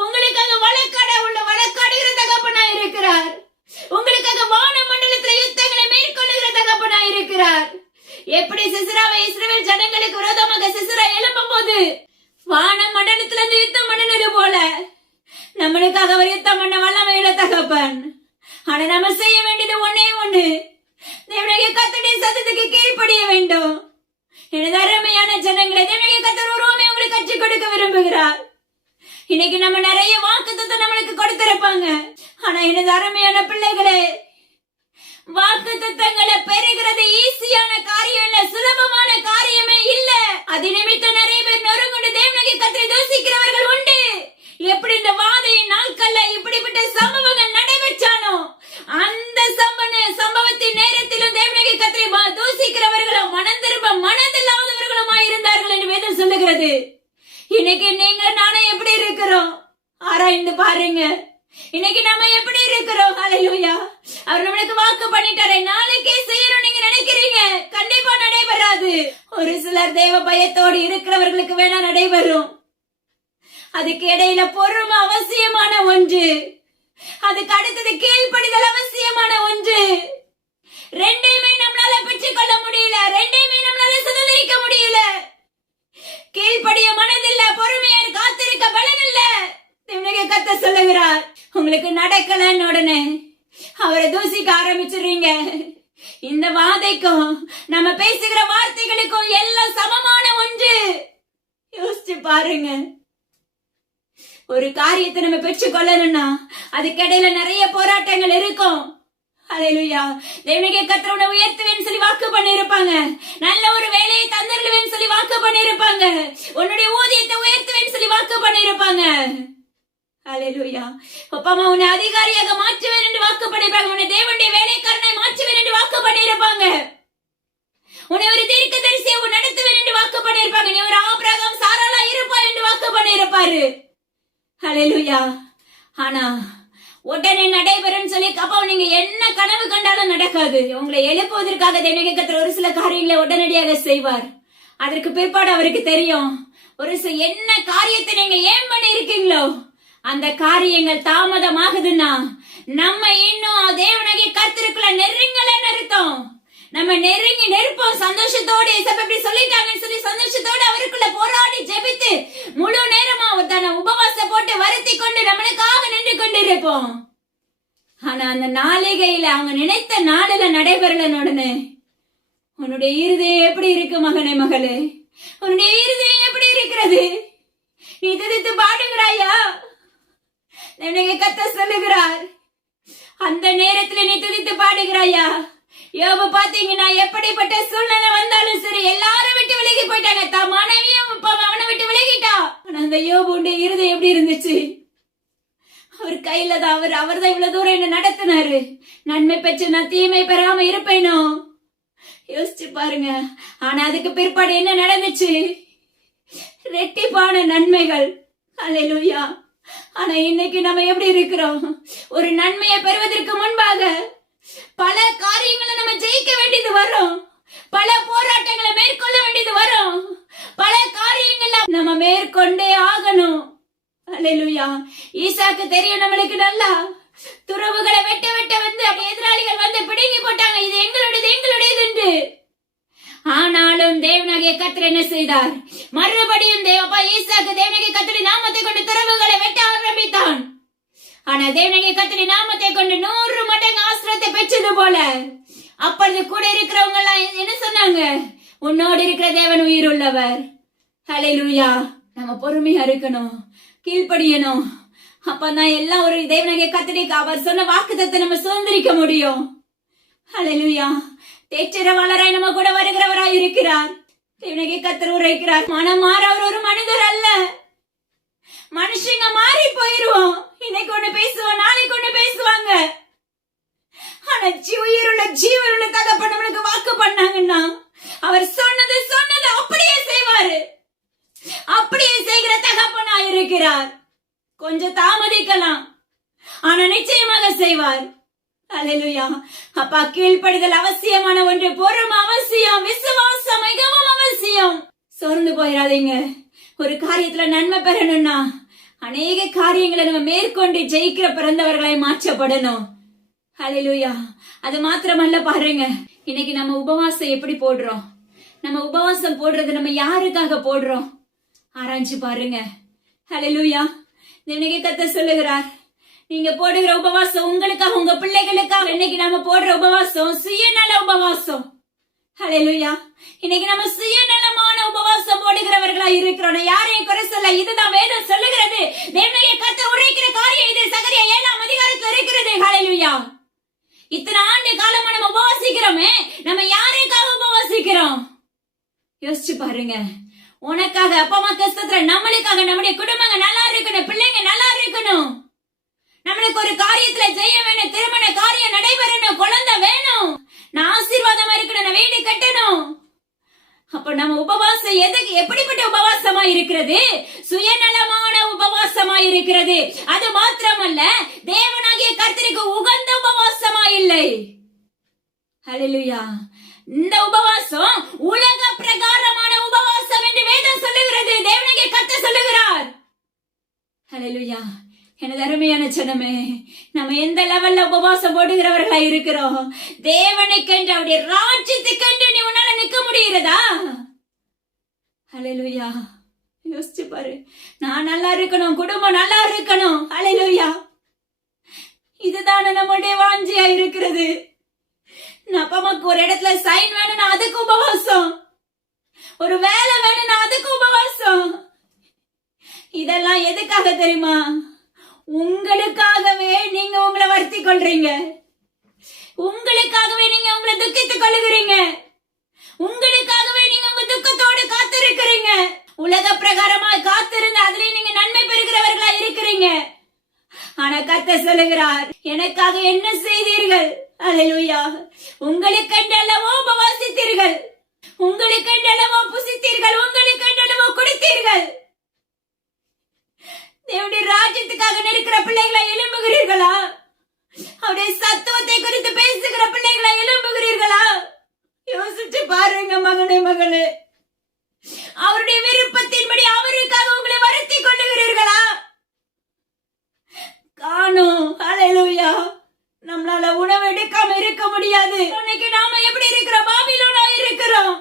உங்களுக்காக வழக்காடுகிற தகப்பனாய் இருக்கிறார். உங்களுக்காக வான மண்டலத்தில் யுத்தங்களை மேற்கொள்ளுகிற தகப்பனாய் இருக்கிறார். எப்படி சிசராவை இஸ்ரவேல் ஜனங்களுக்கு விரோதமாக சிசரா எழும்பும் போது வான மண்டலத்திலிருந்து யுத்தம் பண்ணினது போல நம்மளுக்காக அவர் யுத்தம் பண்ண வல்லமையுள்ள தகப்பன். ஆனா நம்ம செய்ய வேண்டியது ஒன்னே ஒண்ணு, தேவனுடைய கர்த்தருடைய சத்தத்துக்கு கீழ்ப்படிய வேண்டும். எனது அருமையான ஜனங்களை, தேவனுடைய கர்த்தர் உருவமே உங்களுக்கு கற்றுக் கொடுக்க விரும்புகிறார். இன்னைக்கு நம்ம நிறைய வாக்குத்தத்தம் நம்மளுக்கு கொடுத்திருப்பாங்க. ஆனா எனது அருமையான பிள்ளைகளே, வாக்குத்தத்தங்களை பெறுகிறது ஈஸியான காரியம் இல்ல, சுலபமான காரியமே இல்ல. அது நிமித்தம் நிறைய பேர் நொறுங்குண்டு தேவனுடைய கர்த்தரை தூசிக்கிறவர்கள் உண்டு. எப்படி இந்த வாதையின் நாட்கள்ல இப்படிப்பட்ட சம்பவங்கள் நடைபெற்றானோ, அந்த சம்பவத்தின் நேரத்திலும் தேவனுடைய கர்த்தரை தூசிக்கிறவர்களும் மனம் திரும்ப மனதில்லாதவர்களுமாய் இருந்தார்கள் என்று வேதம் சொல்லுகிறது. இன்னைக்கு நீங்க நானே எப்படி இருக்கிறோம் ஆராய்ந்து பாருங்க. இன்னைக்கு நம்ம எப்படி இருக்கிறோம்? ஹல்லேலூயா. அவர் நம்மளுக்கு வாக்கு பண்ணிட்டாரே, நாளைக்கே செய்யணும் நீங்க நினைக்கிறீங்க, கண்டிப்பா நடைபெறாது. ஒரு சிலர் தேவ பயத்தோடு இருக்கிறவர்களுக்கு வேணா நடைபெறும். அதுக்கு இடையில பொறுமை அவசியமான ஒன்று, அதுக்கு அடுத்தது கீழ்ப்படிதல் அவசியமான ஒன்று. ரெண்டையுமே நம்மளால பெற்றுக்கொள்ள முடியல, ரெண்டையுமே நம்மளால சுதந்திரிக்க முடியல. கீழ்ப்படிய மனதில்ல, பொறுமையார் காத்திருக்க பலன் இல்ல. தேவனுடைய கர்த்தர் சொல்லுகிறார், உங்களுக்கு நடக்கலன்னு உடனே அவரை தூசிக்க ஆரம்பிச்சிடுறீங்க. இந்த வாதைக்கும் நம்ம பேசுகிற வார்த்தைகளுக்கும் எல்லாம் சமமான ஒன்று. யோசிச்சு பாருங்க. ஒரு காரியத்தை நம்ம பெற்றுக் கொள்ளணும்னா அதுக்கிடையில நிறைய போராட்டங்கள் இருக்கும். ஹல்லேலூயா. தேவனுடைய கர்த்தர் உன்னை உயர்த்துவேன்னு சொல்லி வாக்கு பண்ணியிருப்பாங்க. நல்ல ஒரு வேலையை தந்தருவேன்னு சொல்லி வாக்கு பண்ணியிருப்பாங்க. உன்னுடைய ஊதியத்தை உயர்த்த இருப்பாங்க. ஹல்லேலூயா. அப்பா அம்மா உன்னை அதிகாரியாக மாற்றுவேன் என்று வாக்கு பண்ணிருப்பாங்க. உன்னை தேவனுடைய வேலைக்காரனை மாற்றுவேன் என்று வாக்கு பண்ணிருப்பாங்க. உன்னை ஒரு தீர்க்கதரிசியை நடத்துவேன் என்று வாக்கு பண்ணிருப்பாங்க. நீ ஒரு ஆபிரகாம் சாராளா இருப்பாய் என்று வாக்கு பண்ணிருப்பாரு. ஹல்லேலூயா. ஆனா உடனே நடைபெறும் சொல்லி அப்பா நீங்க என்ன கனவு கண்டாலும் நடக்காது. உங்களை எழுப்புவதற்காக தேவனுடைய கர்த்தர் ஒரு சில காரியங்களை உடனடியாக செய்வார். அதற்கு பிற்பாடு அவருக்கு தெரியும் ஒரு சில என்ன காரியத்தை நீங்க ஏன் பண்ணி இருக்கீங்களோ அந்த காரியங்கள் தாமதமாகுதுன்னா நம்ம இன்னும் தேவனுடைய கர்த்தருக்குள்ள நெருங்கலன்னு அர்த்தம். நம்ம நெருங்கி நெருப்போம் சந்தோஷத்தோடு எப்படி சொல்லிட்டாங்கன்னு சொல்லி சந்தோஷத்தோடு அவருக்குள்ள போராடி ஜெபித்து முழு நேரமா தன்னை உபவாசம் போட்டு வருத்தி கொண்டு நம்மளுக்காக நின்று கொண்டு இருப்போம். ஆனா அந்த நாளிகையில அவங்க நினைத்த நாளில நடைபெறல. உடனே உன்னுடைய இருதயம் எப்படி இருக்கு மகனே மகளே? உன்னுடைய இருதயம் எப்படி இருக்கிறது? நீ துதித்து பாடுகிறாயா? எனக்கு கர்த்தர் சொல்லுகிறார் அந்த நேரத்துல நீ துதித்து பாடுகிறாயா? யோபு பாத்தீங்கன்னா எப்படிப்பட்ட சூழ்நிலை வந்தாலும் சரி எல்லாரும் விட்டு விலகி போயிட்டாங்க. தான் மனைவியும் அவனை விட்டு விலகிட்டா. ஆனா அந்த யோபுடைய இருதயம் எப்படி இருந்துச்சு? அவர் கையில தான் அவர் தான் இவ்வளவு தூரம் என்ன நடத்தினாரு. நன்மை பெற்று நான் தீமை பெறாம இருப்பேனோ யோசிச்சு பாருங்க. ஆனா அதுக்கு பிற்பாடு என்ன நடந்துச்சு? ரெட்டிப்பான நன்மைகள். ஹல்லேலூயா. ஆனா இன்னைக்கு நம்ம எப்படி இருக்கிறோம்? ஒரு நன்மையை பெறுவதற்கு முன்பாக பல காரியங்களை நம்ம ஜெயிக்க வேண்டியது வரும். பல போராட்டங்களை மேற்கொள்ள வேண்டியது வரும். பல காரியங்களை நம்ம மேற்கொண்டே ஆகணும். ஹல்லேலூயா. ஈசாக்கு தெரியும் நம்மளுக்கு நல்லா துறவுகளை வெட்ட வெட்ட வந்து எதிராளிகள் வந்து பிடுங்கி போட்டாங்க. இது எங்களுடையது எங்களுடையது என்று. ஆனாலும் தேவனாகிய கர்த்தர் என்ன செய்தார்? மறுபடியும் ஈசாக்கு தேவனாகிய கர்த்தரின் நாமத்தை கொண்டு துறவுகளை வெட்ட ஆரம்பித்தான். ஆனா தேவனாகிய கர்த்தரின் நாமத்தை கொண்டு 100 மடங்கு ஆசீர்வாதத்தை பெற்றது போல அப்பொழுது கூட இருக்கிறவங்க எல்லாம் என்ன சொன்னாங்க? உன்னோடு இருக்கிற தேவன் உயிர் உள்ளவர். ஹல்லேலூயா. நம்ம பொறுமையா இருக்கணும், கீழ்ப்படியணும். அப்பதான் எல்லாம் ஒரு தேவனாகிய கர்த்தருக்கு அவர் சொன்ன வாக்குத்தத்தை நம்ம சுதந்திரிக்க முடியும். ஹல்லேலூயா. தேற்றரவாளராய் நம்ம கூட வருகிறவராய் இருக்கிறார். தேவனாகிய கர்த்தர் உரைக்கிறார், மனம் மாற அவர் ஒரு மனிதர் அல்ல. மனுஷங்க மாறி போயிருவோம். இன்னைக்கு ஒண்ணு பேசுவோம், நாளைக்கு ஒண்ணு பேசுவாங்க. ஆனா உயிருள்ள ஜீவனுள்ள தகப்பன் நம்மளுக்கு வாக்கு பண்ணாங்கன்னா அவர் சொன்னது அப்படியே செய்வாரு. அப்படியே செய்கிற தகப்பனா இருக்கிறார். கொஞ்சம் தாமதிக்கலாம், ஆனா நிச்சயமாக செய்வார். ஹல்லேலூயா. அப்பா கீழ்ப்படிதல் அவசியமான ஒன்று, பொறுமை அவசியம், விசுவாசம் மிகவும் அவசியம். சோர்ந்து போயிடாதீங்க. ஒரு காரியத்துல நன்மை பெறணும்னா அநேக காரியங்களை நம்ம மேற்கொண்டு ஜெயிக்கிற பிறந்தவர்களாய் மாற்றப்படணும். ஹல்லேலூயா. அது மாத்திரமல்ல பாருங்க, இன்னைக்கு நம்ம உபவாசம் எப்படி போடுறோம்? நம்ம உபவாசம் போடுறது நம்ம யாருக்காக போடுறோம்? ஆராய்ச்சி பாருங்க. ஹல்லேலூயா. இன்னைக்கு கர்த்தர் சொல்லுகிறார், நீங்க போடுகிற உபவாசம் உங்களுக்காக, உங்க பிள்ளைகளுக்காக. இன்னைக்கு நம்ம போடுற உபவாசம் சுயநல உபவாசம். ஹல்லேலூயா. இன்னைக்கு நம்ம சுயநலமான உபவாசம் போடுகிறவர்களா இருக்கிறோம். யாரையும் குறை சொல்ல, இதுதான் வேதம் சொல்லுகிறது. தேவனாகிய கர்த்தர் உரைக்கிற காரியம் இது. சகரியா 7ஆம் அதிகாரத்தில் இருக்கிறது. ஹல்லேலூயா. இத்தனை ஆண்டு காலமா நம்ம உபவாசிக்கிறோமே, நம்ம யாருக்காக உபவாசிக்கிறோம்? யோசிச்சு பாருங்க. உனக்காக, அப்பா அம்மா கஷ்டத்துல, நம்மளுக்காக, நம்முடைய குடும்பங்க நல்லா இருக்கணும், பிள்ளைங்க நல்லா இருக்கணும், நம்மளுக்கு ஒரு காரியத்துல ஜெயம் வேணும், திருமண காரியம் நடைபெறணும், குழந்தை வேணும், நான் ஆசீர்வாதமா இருக்கணும், நான் வீடு கட்டணும். அப்ப நம்ம உபவாசம் எதுக்கு? எப்படிப்பட்ட உபவாசமா இருக்கிறது? சுயநலமான உபவாசமா இருக்கிறது. அது மாத்திரமல்ல, தேவனாகிய கர்த்தருக்கு உகந்த உபவாசமா இல்லை. ஹல்லேலூயா. இந்த உபவாசம் உலக பிரகாரமான உபவாசம் என்று வேதம் சொல்லுகிறது. தேவனாகிய கர்த்தர் சொல்லுகிறார். ஹல்லேலூயா. எனது அருமையான ஜனமே, நம்ம எந்த லெவல்ல உபவாசம் போடுகிறவர்களா இருக்கிறோம்? தேவனுக்கென்று, அவருடைய ராஜ்யத்துக்கென்று நீ உன்னால நிக்க முடிகிறதா? ஹல்லேலூயா. யோசிச்சு பாரு. நான் நல்லா இருக்கணும், குடும்பம் நல்லா இருக்கணும். ஹல்லேலூயா. இதுதானே நம்முடைய வாஞ்சியா இருக்கிறது. அப்பா அம்மாக்கு ஒரு இடத்துல சைன் வேணும்னா அதுக்கு உபவாசம், ஒரு வேலை வேணும்னா அதுக்கு உபவாசம். இதெல்லாம் எதுக்காக தெரியுமா? உங்களுக்காகவே நீங்க உங்களை வருத்தி கொள்றீங்க. உங்களுக்காகவே நீங்க உங்களை துக்கித்துக் கொள்ளுகிறீங்க. உங்களுக்காகவே நீங்க உங்க துக்கத்தோடு காத்திருக்கிறீங்க. உலக பிரகாரமாய் காத்திருந்து அதிலே நீங்க நன்மை பெறுகிற இருப்பீங்க. ஆனா கர்த்தர் சொல்லுகிறார், எனக்காக என்ன செய்தீர்கள்? அல்லேலூயா. உங்களுக்கென்றல்லவோ உபவாசித்தீர்கள், உங்களுக்கென்றல்லவோ புசித்தீர்கள், உங்களுக்கென்றல்லவோ குடித்தீர்கள். தேவனுடைய ராஜ்யத்துக்காக நிற்கிற பிள்ளைகளை எழும்புகிறீர்களா? அவருடைய சத்துவத்தை குறித்து பேசுகிற பிள்ளைகளை எழும்புகிறீர்களா? யோசிச்சு பாருங்க மகனே, மகளே. அவருடைய விருப்பத்தின்படி அவருக்காக உங்களை வருத்தி கொள்ளுகிறீர்களா? காணும். அல்லேலூயா. நம்மளால உணவு எடுக்காம இருக்க முடியாது. இன்னைக்கு நாம எப்படி இருக்கிறோம்? பாபிலோனா இருக்கிறோம்,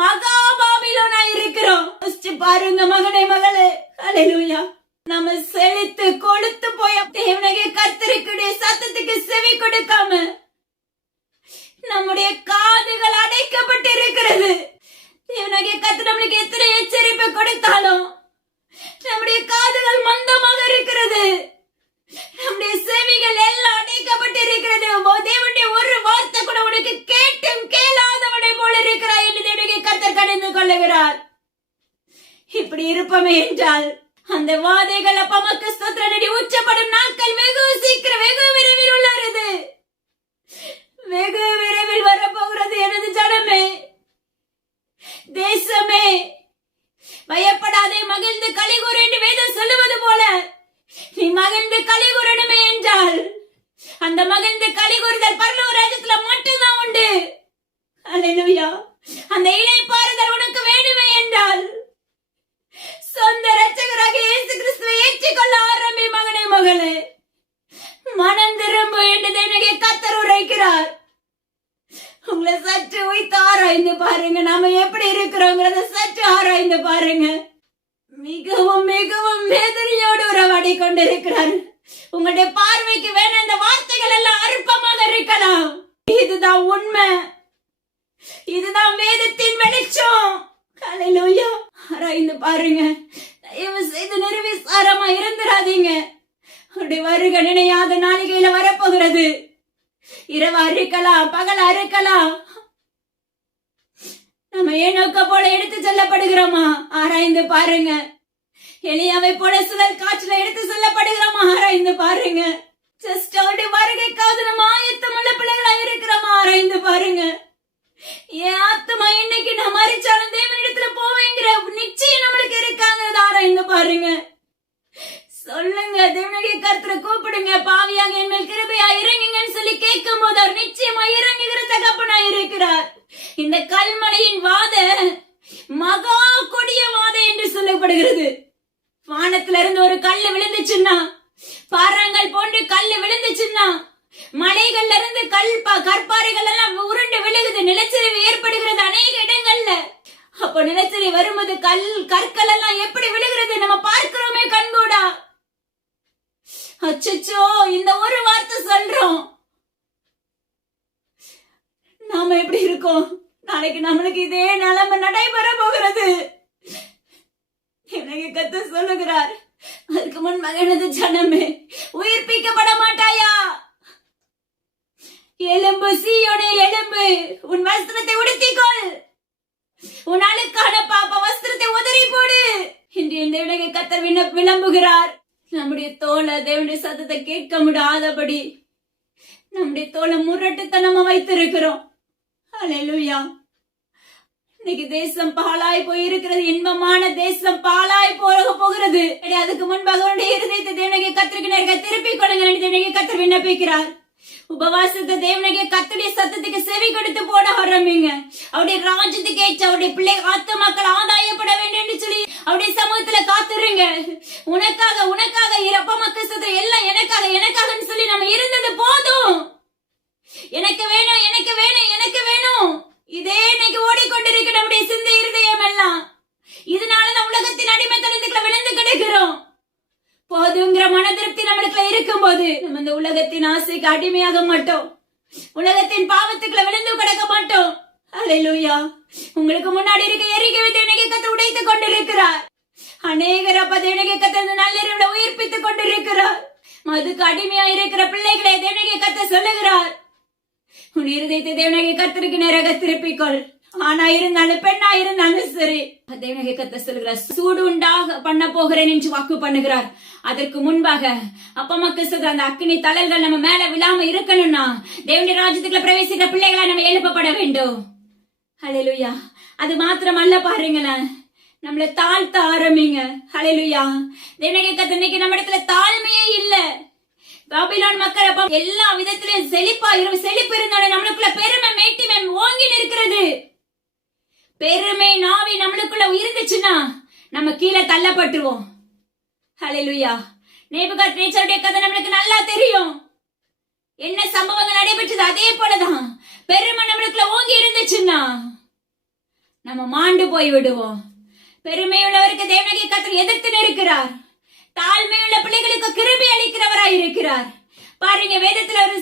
மகா பாபிலோனா இருக்கிறோம். யோசிச்சு பாருங்க மகனே, மகளே. அல்லேலூயா. நம்ம செழித்து கொழுத்து போய தேவனே கர்த்தருடைய சத்தத்துக்கு செவி கொடுக்காம நம்முடைய காதுகள் அடைக்கப்பட்டு இருக்கிறது. தேவனே கர்த்தர் நம்மளுக்கு எத்தனை எச்சரிப்பு கொடுத்தாலும் நம்முடைய காதுகள் மந்தமாக இருக்கிறது, நம்முடைய செவிகள் எல்லாம் அடைக்கப்பட்டு இருக்கிறது. தேவனுடைய ஒரு வார்த்தை கூட உனக்கு கேட்டும் கேளாதவனை போல இருக்கிறாய் என்று தேவனே கர்த்தர் கடிந்து கொள்ளுகிறார். இப்படி இருப்பமே என்றால் அந்த வாதைகள் அப்பமக்கு ஸ்தோத்திரனடி உச்சப்படும் நாட்கள் வெகு சீக்கிரம், வெகு விரைவில் உள்ளது, வெகு விரைவில் வரப்போகிறது. எனது ஜனமே, தேசமே, பயப்படாதே, மகிழ்ந்து களிகூர் என்று வேதம் சொல்லுவது போல நீ மகிழ்ந்து களிகூரணுமே என்றால் அந்த மகிழ்ந்து களிகூறுதல் பரலோக ராஜ்யத்துல மட்டும்தான் உண்டு. அல்லேலூயா. அந்த இளைப்பாறுதல் உனக்கு வேண்டுமே என்றால் சொந்த இரட்சகராக இயேசு கிறிஸ்துவை ஏற்றுக்கொள்ள ஆரம்பி மகனே, மகளே. மனம் திரும்பு என்று தேவனே கர்த்தர் உரைக்கிறார். உங்களை சற்று வைத்து ஆராய்ந்து பாருங்க. நாம எப்படி இருக்கிறோங்கிறத சற்று ஆராய்ந்து பாருங்க. மிகவும் மிகவும் வேதனையோடு உறவாடி கொண்டிருக்கிறார். உங்களுடைய பார்வைக்கு வேணும் இந்த வார்த்தைகள் எல்லாம் அற்பமாக இருக்கலாம். இதுதான் உண்மை, இதுதான் வேதத்தின் வெளிச்சம். அல்லேலூயா. ஆராய்ந்து பாருங்க. தயவு செய்து நிர்விசாரமா இருந்துராதீங்க. அவருடைய வருகை நினையாத நாளிகையில வரப்போகிறது. இரவா இருக்கலாம், பகலா இருக்கலாம். நம்ம ஏனோக்க போல எடுத்து செல்லப்படுகிறோமா? ஆராய்ந்து பாருங்க. எலியாவை போல சுழல் காற்றுல எடுத்து செல்லப்படுகிறோமா? ஆராய்ந்து பாருங்க. ஜஸ்ட் அவருடைய வருகைக்காக நம்ம ஆயத்தமுள்ள பிள்ளைகளா இருக்கிறோமா? ஆராய்ந்து பாருங்க. என் ஆத்மா இன்னைக்கு நான் மறிச்சாலும் தேவனிடத்துல போவேங்கிற நிச்சயம் நம்மளுக்கு இருக்காங்க. ஆராய்ந்து பாருங்க. சொல்லுங்க, தேவனுடைய கர்த்தரை கூப்பிடுங்க. பாவியாக என் மேல் கிருபையா இறங்குங்கன்னு சொல்லி கேட்கும் போது அவர் நிச்சயமா இறங்குகிற தகப்பனா இருக்கிறார். இந்த கல்மலையின் வாத மகா கொடிய வாத என்று சொல்லப்படுகிறது. வானத்துல இருந்து ஒரு கல்லு விழுந்துச்சுன்னா, பாறாங்கல் போன்று கல்லு விழுந்துச்சுன்னா, மலைகள்ல இருந்து கற்பாறைகள் எல்லாம் உருண்டு விழுகுது, நிலச்சரிவு ஏற்படுகிறது அநேக இடங்கள்ல. அப்போ நிலச்சரிவு வரும்போது கற்கள் எல்லாம் எப்படி விழுகிறது நம்ம பார்க்கிறோமே கண்கூடா. அச்சோ, இந்த ஒரு வார்த்தை சொல்றோம், நாம எப்படி இருக்கோம்? நாளைக்கு நம்மளுக்கு இதே நிலைமை நடைபெற போகிறது. எனக்கு கர்த்தர் சொல்லுகிறார், அதுக்கு முன் மகனது ஜனமே உயிர்ப்பிக்கப்பட மாட்டாயா? எலும்பு சீயோனே எலும்பு, உன் வஸ்திரத்தை உடுத்திக்கொள், உன் அழுக்கான பாப்ப வஸ்திரத்தை உதறி போடு என்று இந்த விலகை கர்த்தர் விளம்புகிறார். நம்முடைய தோலை தேவனுடைய சத்தத்தை கேட்க முடியாதபடி நம்முடைய தோலை முரட்டுத்தனமா வைத்திருக்கிறோம். அல்லேலூயா. இன்னைக்கு தேசம் பாலாய் போயிருக்கிறது, இன்பமான தேசம் பாலாய் போகிறது. அதுக்கு முன்பாக அவருடைய இருதயத்தை தேவனுடைய கர்த்தருக்கு நேராக திருப்பிக் கொள்ளுங்கள் என்று தேவனுடைய கர்த்தர் விண்ணப்பிக்கிறார். உபவாசத்தை தேவனுடைய கர்த்தருடைய சத்தத்துக்கு செவி கொடுத்து போட ஆரம்பிங்க. அவருடைய ராஜ்யத்துக்கு ஏற்ற அவருடைய பிள்ளை ஆத்துமாக்கள் ஆதாயப்பட வேண்டும் என்று சொல்லி அவருடைய சமூகத்துல காத்துருங்க. உனக்காக உனக்காக இறப்ப மக்கள் சத்த எல்லாம் எனக்காக எனக்காகன்னு சொல்லி நம்ம இருந்தது போதும். எனக்கு வேணும் எனக்கு வேணும் எனக்கு வேணும், இதே இன்னைக்கு ஓடிக்கொண்டிருக்க நம்முடைய சிந்தை இருதயம் எல்லாம். இதனாலதான் உலகத்தின் அடிமைத்தனத்துக்குள்ள விழுந்து கிடக்கிறோம். போதுங்கிற மன திருப்தி நம்மளுக்குள்ள இருக்கும் போது நம்ம இந்த உலகத்தின் ஆசைக்கு அடிமையாக மாட்டோம், உலகத்தின் பாவத்துக்குள்ள விழுந்து கிடக்க மாட்டோம். அல்லேலூயா. உங்களுக்கு முன்னாடி இருக்க எரிக்கை தேவனுடைய கர்த்தர் உடைத்துக் கொண்டிருக்கிறார். அநேகர் அப்ப தேவனுடைய கர்த்தர் நள்ளிரவுல உயிர்ப்பித்துக் கொண்டிருக்கிறார். மதுக்கு அடிமையா இருக்கிற பிள்ளைகளை தேவனுடைய கர்த்தர் சொல்லுகிறார், உன் இருதயத்தை தேவனுடைய கர்த்தருக்கு நேராக திருப்பிக்கொள். ஆனா இருந்தாலும் பெண்ணா இருந்தாலும் சரி, தேவனுடைய கர்த்தர் சொல்கிறார், சூடு உண்டாக பண்ண போகிறேன் என்று வாக்கு பண்ணுகிறார். அதற்கு முன்பாக அப்பா மக்கள் சொல்ற அந்த அக்கினி தழல்கள் நம்ம மேல விழாம இருக்கணும்னா தேவனுடைய ராஜ்யத்துக்குள்ள பிரவேசிக்கிற பிள்ளைகளா நம்ம எழுப்பப்பட வேண்டும். ஹல்லேலூயா. அது மாத்திரம் அல்ல, பாருங்களேன், நம்மள தாழ்த்த ஆரம்பிங்க. ஹல்லேலூயா. தேவனுடைய கர்த்தர் இன்னைக்கு நம்ம இடத்துல தாழ்மையே இல்ல. பாபிலோன் மக்கள் அப்ப எல்லா விதத்திலும் செழிப்பு இருந்தாலும் நம்மளுக்குள்ள பெருமை மேட்டிமை ஓங்கி நிற்கிறது. பெருமை நாவி நம்மளுக்குள்ள இருந்துச்சுன்னா நம்ம கீழே தள்ளப்பட்டுருவோம். ஹல்லேலூயா. நேபுகாத்நேச்சாருடைய கதை நம்மளுக்கு நல்லா தெரியும். என்ன சம்பவங்கள் நடைபெற்றது அதே போலதான். பெருமை நம்மளுக்குள்ள ஓங்கி இருந்துச்சுன்னா நம்ம மாண்டு போய் விடுவோம். பெருமையுள்ளவருக்கு தேவனுடைய கர்த்தர் எதிர்த்து நிற்கிறார். தாழ்மையுள்ள பிள்ளைகளுக்கு கிருபை அளிக்கிறவராய் இருக்கிறார். பாருங்க, வேதத்துல ஒரு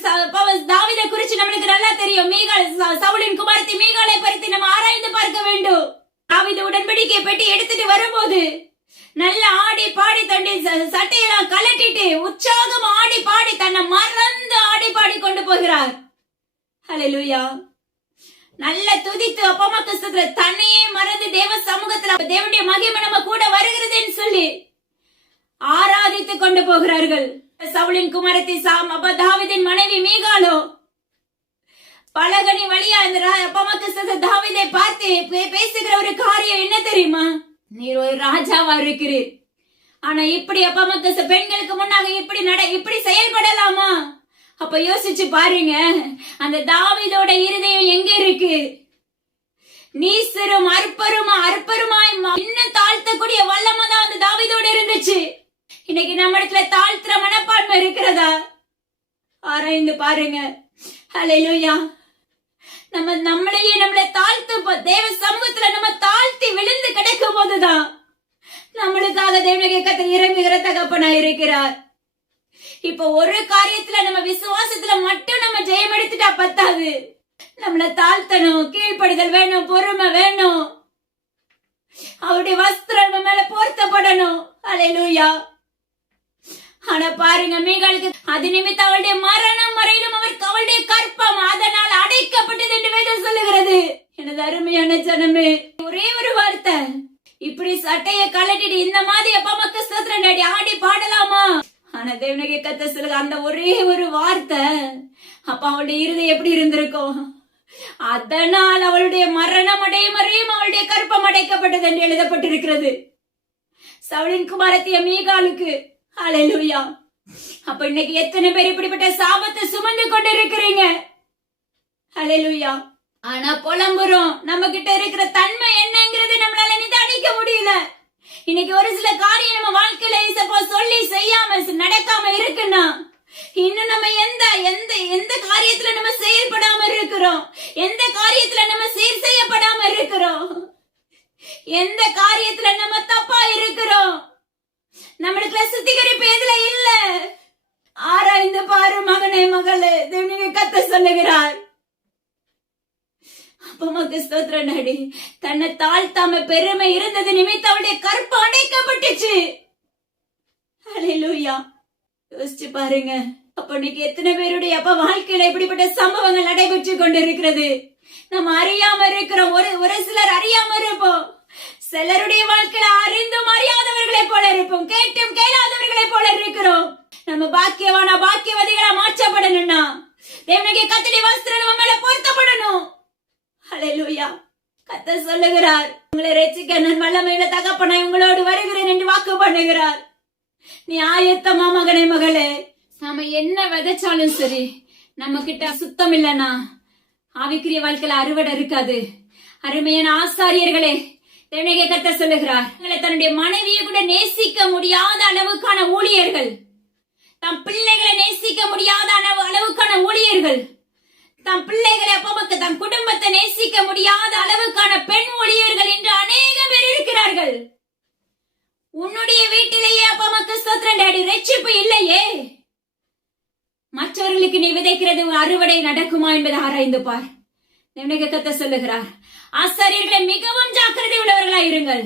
தாவீதை குறிச்சு நம்மளுக்கு நல்லா தெரியும். சவுலின் குமாரத்தி மீகாலை பற்றி நம்ம ஆராய்ந்து பார்க்க வேண்டும். தாவீது உடன்படிக்கை பெட்டி எடுத்துட்டு வரும்போது நல்ல ஆடி பாடி தண்டி சட்டையெல்லாம் கலட்டிட்டு உற்சாகம் ஆடி பாடி தன்னை மறந்து ஆடி பாடி கொண்டு போகிறார். ஹல்லேலூயா. நல்ல துதித்து அப்பமா கஷ்டத்துல தன்னையே மறந்து தேவ சமூகத்துல தேவனுடைய மகிமை நம்ம கூட வருகிறதுன்னு சொல்லி ஆராதித்து கொண்டு போகிறார்கள். சவுலின் குமாரத்தி தாவீதின் மனைவி மீகாலோ பலகனி வழியா இந்த அப்பா தாவீதை பார்த்து பேசுகிற ஒரு காரியம் என்ன தெரியுமா? நீர் ஒரு ராஜாவா இருக்கிறீர், ஆனா இப்படி அப்பா பெண்களுக்கு முன்னாக இப்படி செயல்படலாமா? அப்ப யோசிச்சு பாருங்க, அந்த தாவீதோட இருதயம் எங்க இருக்கு? நீசரும் அற்பருமாய் இன்னும் தாழ்த்தக்கூடிய வல்லமை தான் அந்த தாவீதோட இருந்துச்சு. இன்னைக்கு நம்ம இடத்துல தாழ்த்துற மனப்பான்மை இருக்கிறதா? ஆராய்ந்து பாருங்க. ஹல்லேலூயா. நம்மளையே நம்மளை தாழ்த்து தேவ சமூகத்துல நம்ம தாழ்த்தி விழுந்து கிடைக்கும் போதுதான் நம்மளுக்காக தேவனுடைய கர்த்தர் இறங்குகிற தகப்பனா இருக்கிறார். இப்ப ஒரு காரியத்துல நம்ம விசுவாசத்துல மட்டும் நம்ம ஜெயம் எடுத்துட்டா பத்தாது. நம்மளை தாழ்த்தணும், கீழ்ப்படிதல் வேணும், பொறுமை வேணும், அவருடைய வஸ்திரம் நம்ம மேல போர்த்தப்படணும். ஹல்லேலூயா. ஆனா பாருங்க, மீகாலுக்கு அது நிமித்தம் அவளுடைய மரணம் வரையிலும் அவளுடைய கற்பம் அதனால் அடைக்கப்பட்டது என்று வேதம் சொல்லுகிறது. எனது அருமையான ஜனமே, ஒரே ஒரு வார்த்தை, இப்படி சட்டைய கலட்டிட்டு இந்த மாதிரி அப்பா மக்கள் ஸ்தோத்திரம் ஆடி பாடலாமா? ஆனா தேவனுடைய கர்த்தர் சொல்லுங்க, அந்த ஒரே ஒரு வார்த்தை அப்ப அவளுடைய இருதயம் எப்படி இருந்திருக்கும்? அதனால் அவளுடைய மரணம் அடையும் வரையும் அவளுடைய கற்பம் அடைக்கப்பட்டது என்று எழுதப்பட்டிருக்கிறது சவுலின் குமாரத்திய மீகாலுக்கு. ஹல்லேலூயா. அப்ப இன்னைக்கு எத்தனை பேர் இப்படிப்பட்ட சாபத்தை சுமந்து கொண்டு இருக்கிறீங்க? ஹல்லேலூயா. ஆனா புலம்புறோம். நம்ம கிட்ட இருக்கிற தன்மை என்னங்கிறது நம்மளால நிதானிக்க முடியல. இன்னைக்கு ஒரு சில காரியம் நம்ம வாழ்க்கையில சொல்லி செய்யாம நடக்காம இருக்குன்னா இன்னும் நம்ம எந்த காரியத்துல நம்ம செயல்படாம இருக்கிறோம், எந்த காரியத்துல நம்ம சீர் செய்யப்படாம இருக்கிறோம், எந்த காரியத்துல நம்ம தப்பா இருக்கிறோம், நம்மளுக்கு சுத்திகரிப்பு எதுல இல்ல? ஆராய்ந்து பாரு மகனே, மகளே, தேவனுடைய கர்த்தர் சொல்லுகிறார். அப்பமாக்கு ஸ்தோத்திரம் நடி. தன்னை தாழ்த்தாம பெருமை இருந்தது நிமித்தம் அவளுடைய கற்பு அடைக்கப்பட்டுச்சு. ஹல்லேலூயா. யோசிச்சு பாருங்க. அப்ப இன்னைக்கு எத்தனை பேருடைய அப்ப வாழ்க்கையில இப்படிப்பட்ட சம்பவங்கள் நடைபெற்று கொண்டிருக்கிறது. நம்ம அறியாம இருக்கிறோம். ஒரு சிலர் அறியாம இருப்போம். சிலருடைய வாழ்க்கையில அறிந்தும் அறியாதவர்களை போல இருப்போம், கேட்டும் கேளாதவர்களை போல இருக்கிறோம். நம்ம பாக்கியவதிகளா மாற்றப்படணும்னா தேவனுடைய கர்த்தருடைய வஸ்திரம் நம்ம மேல பொருத்தப்படணும். ஹல்லேலூயா. கர்த்தர் சொல்லுகிறார், உங்களை ரட்சிக்க நான் வல்லமையுள்ள தகப்பனாய் உங்களோடு வருகிறேன் என்று வாக்கு பண்ணுகிறார். நீ ஆயத்தமா மகனே, மகளே? நாம என்ன விதைச்சாலும் சரி, நம்ம கிட்ட சுத்தம் இல்லைன்னா ஆவிக்குரிய வாழ்க்கையில அறுவடை இருக்காது. அருமையான ஆசாரியர்களே, தேவனுடைய கர்த்தர் சொல்லுகிறார், தன்னுடைய மனைவியை கூட நேசிக்க முடியாத அளவுக்கான ஊழியர்கள், தம் பிள்ளைகளை நேசிக்க முடியாத அளவுக்கான ஊழியர்கள், தம் பிள்ளைகளை அப்பா தம் குடும்பத்தை நேசிக்க முடியாத அளவுக்கான பெண் ஊழியர்கள் என்று அநேக பேர் இருக்கிறார்கள். உன்னுடைய வீட்டிலேயே அப்பா மக்கள் ஸ்தோத்திரம் டாடி, ரட்சிப்பு இல்லையே, மற்றவர்களுக்கு நீ விதைக்கிறது அறுவடை நடக்குமா என்பதை ஆராய்ந்து பார். தேவனுடைய கர்த்தர் சொல்லுகிறார், ஆசாரியர்களை மிகவும் ஜாக்கிரதை உள்ளவர்களாய் இருங்கள்.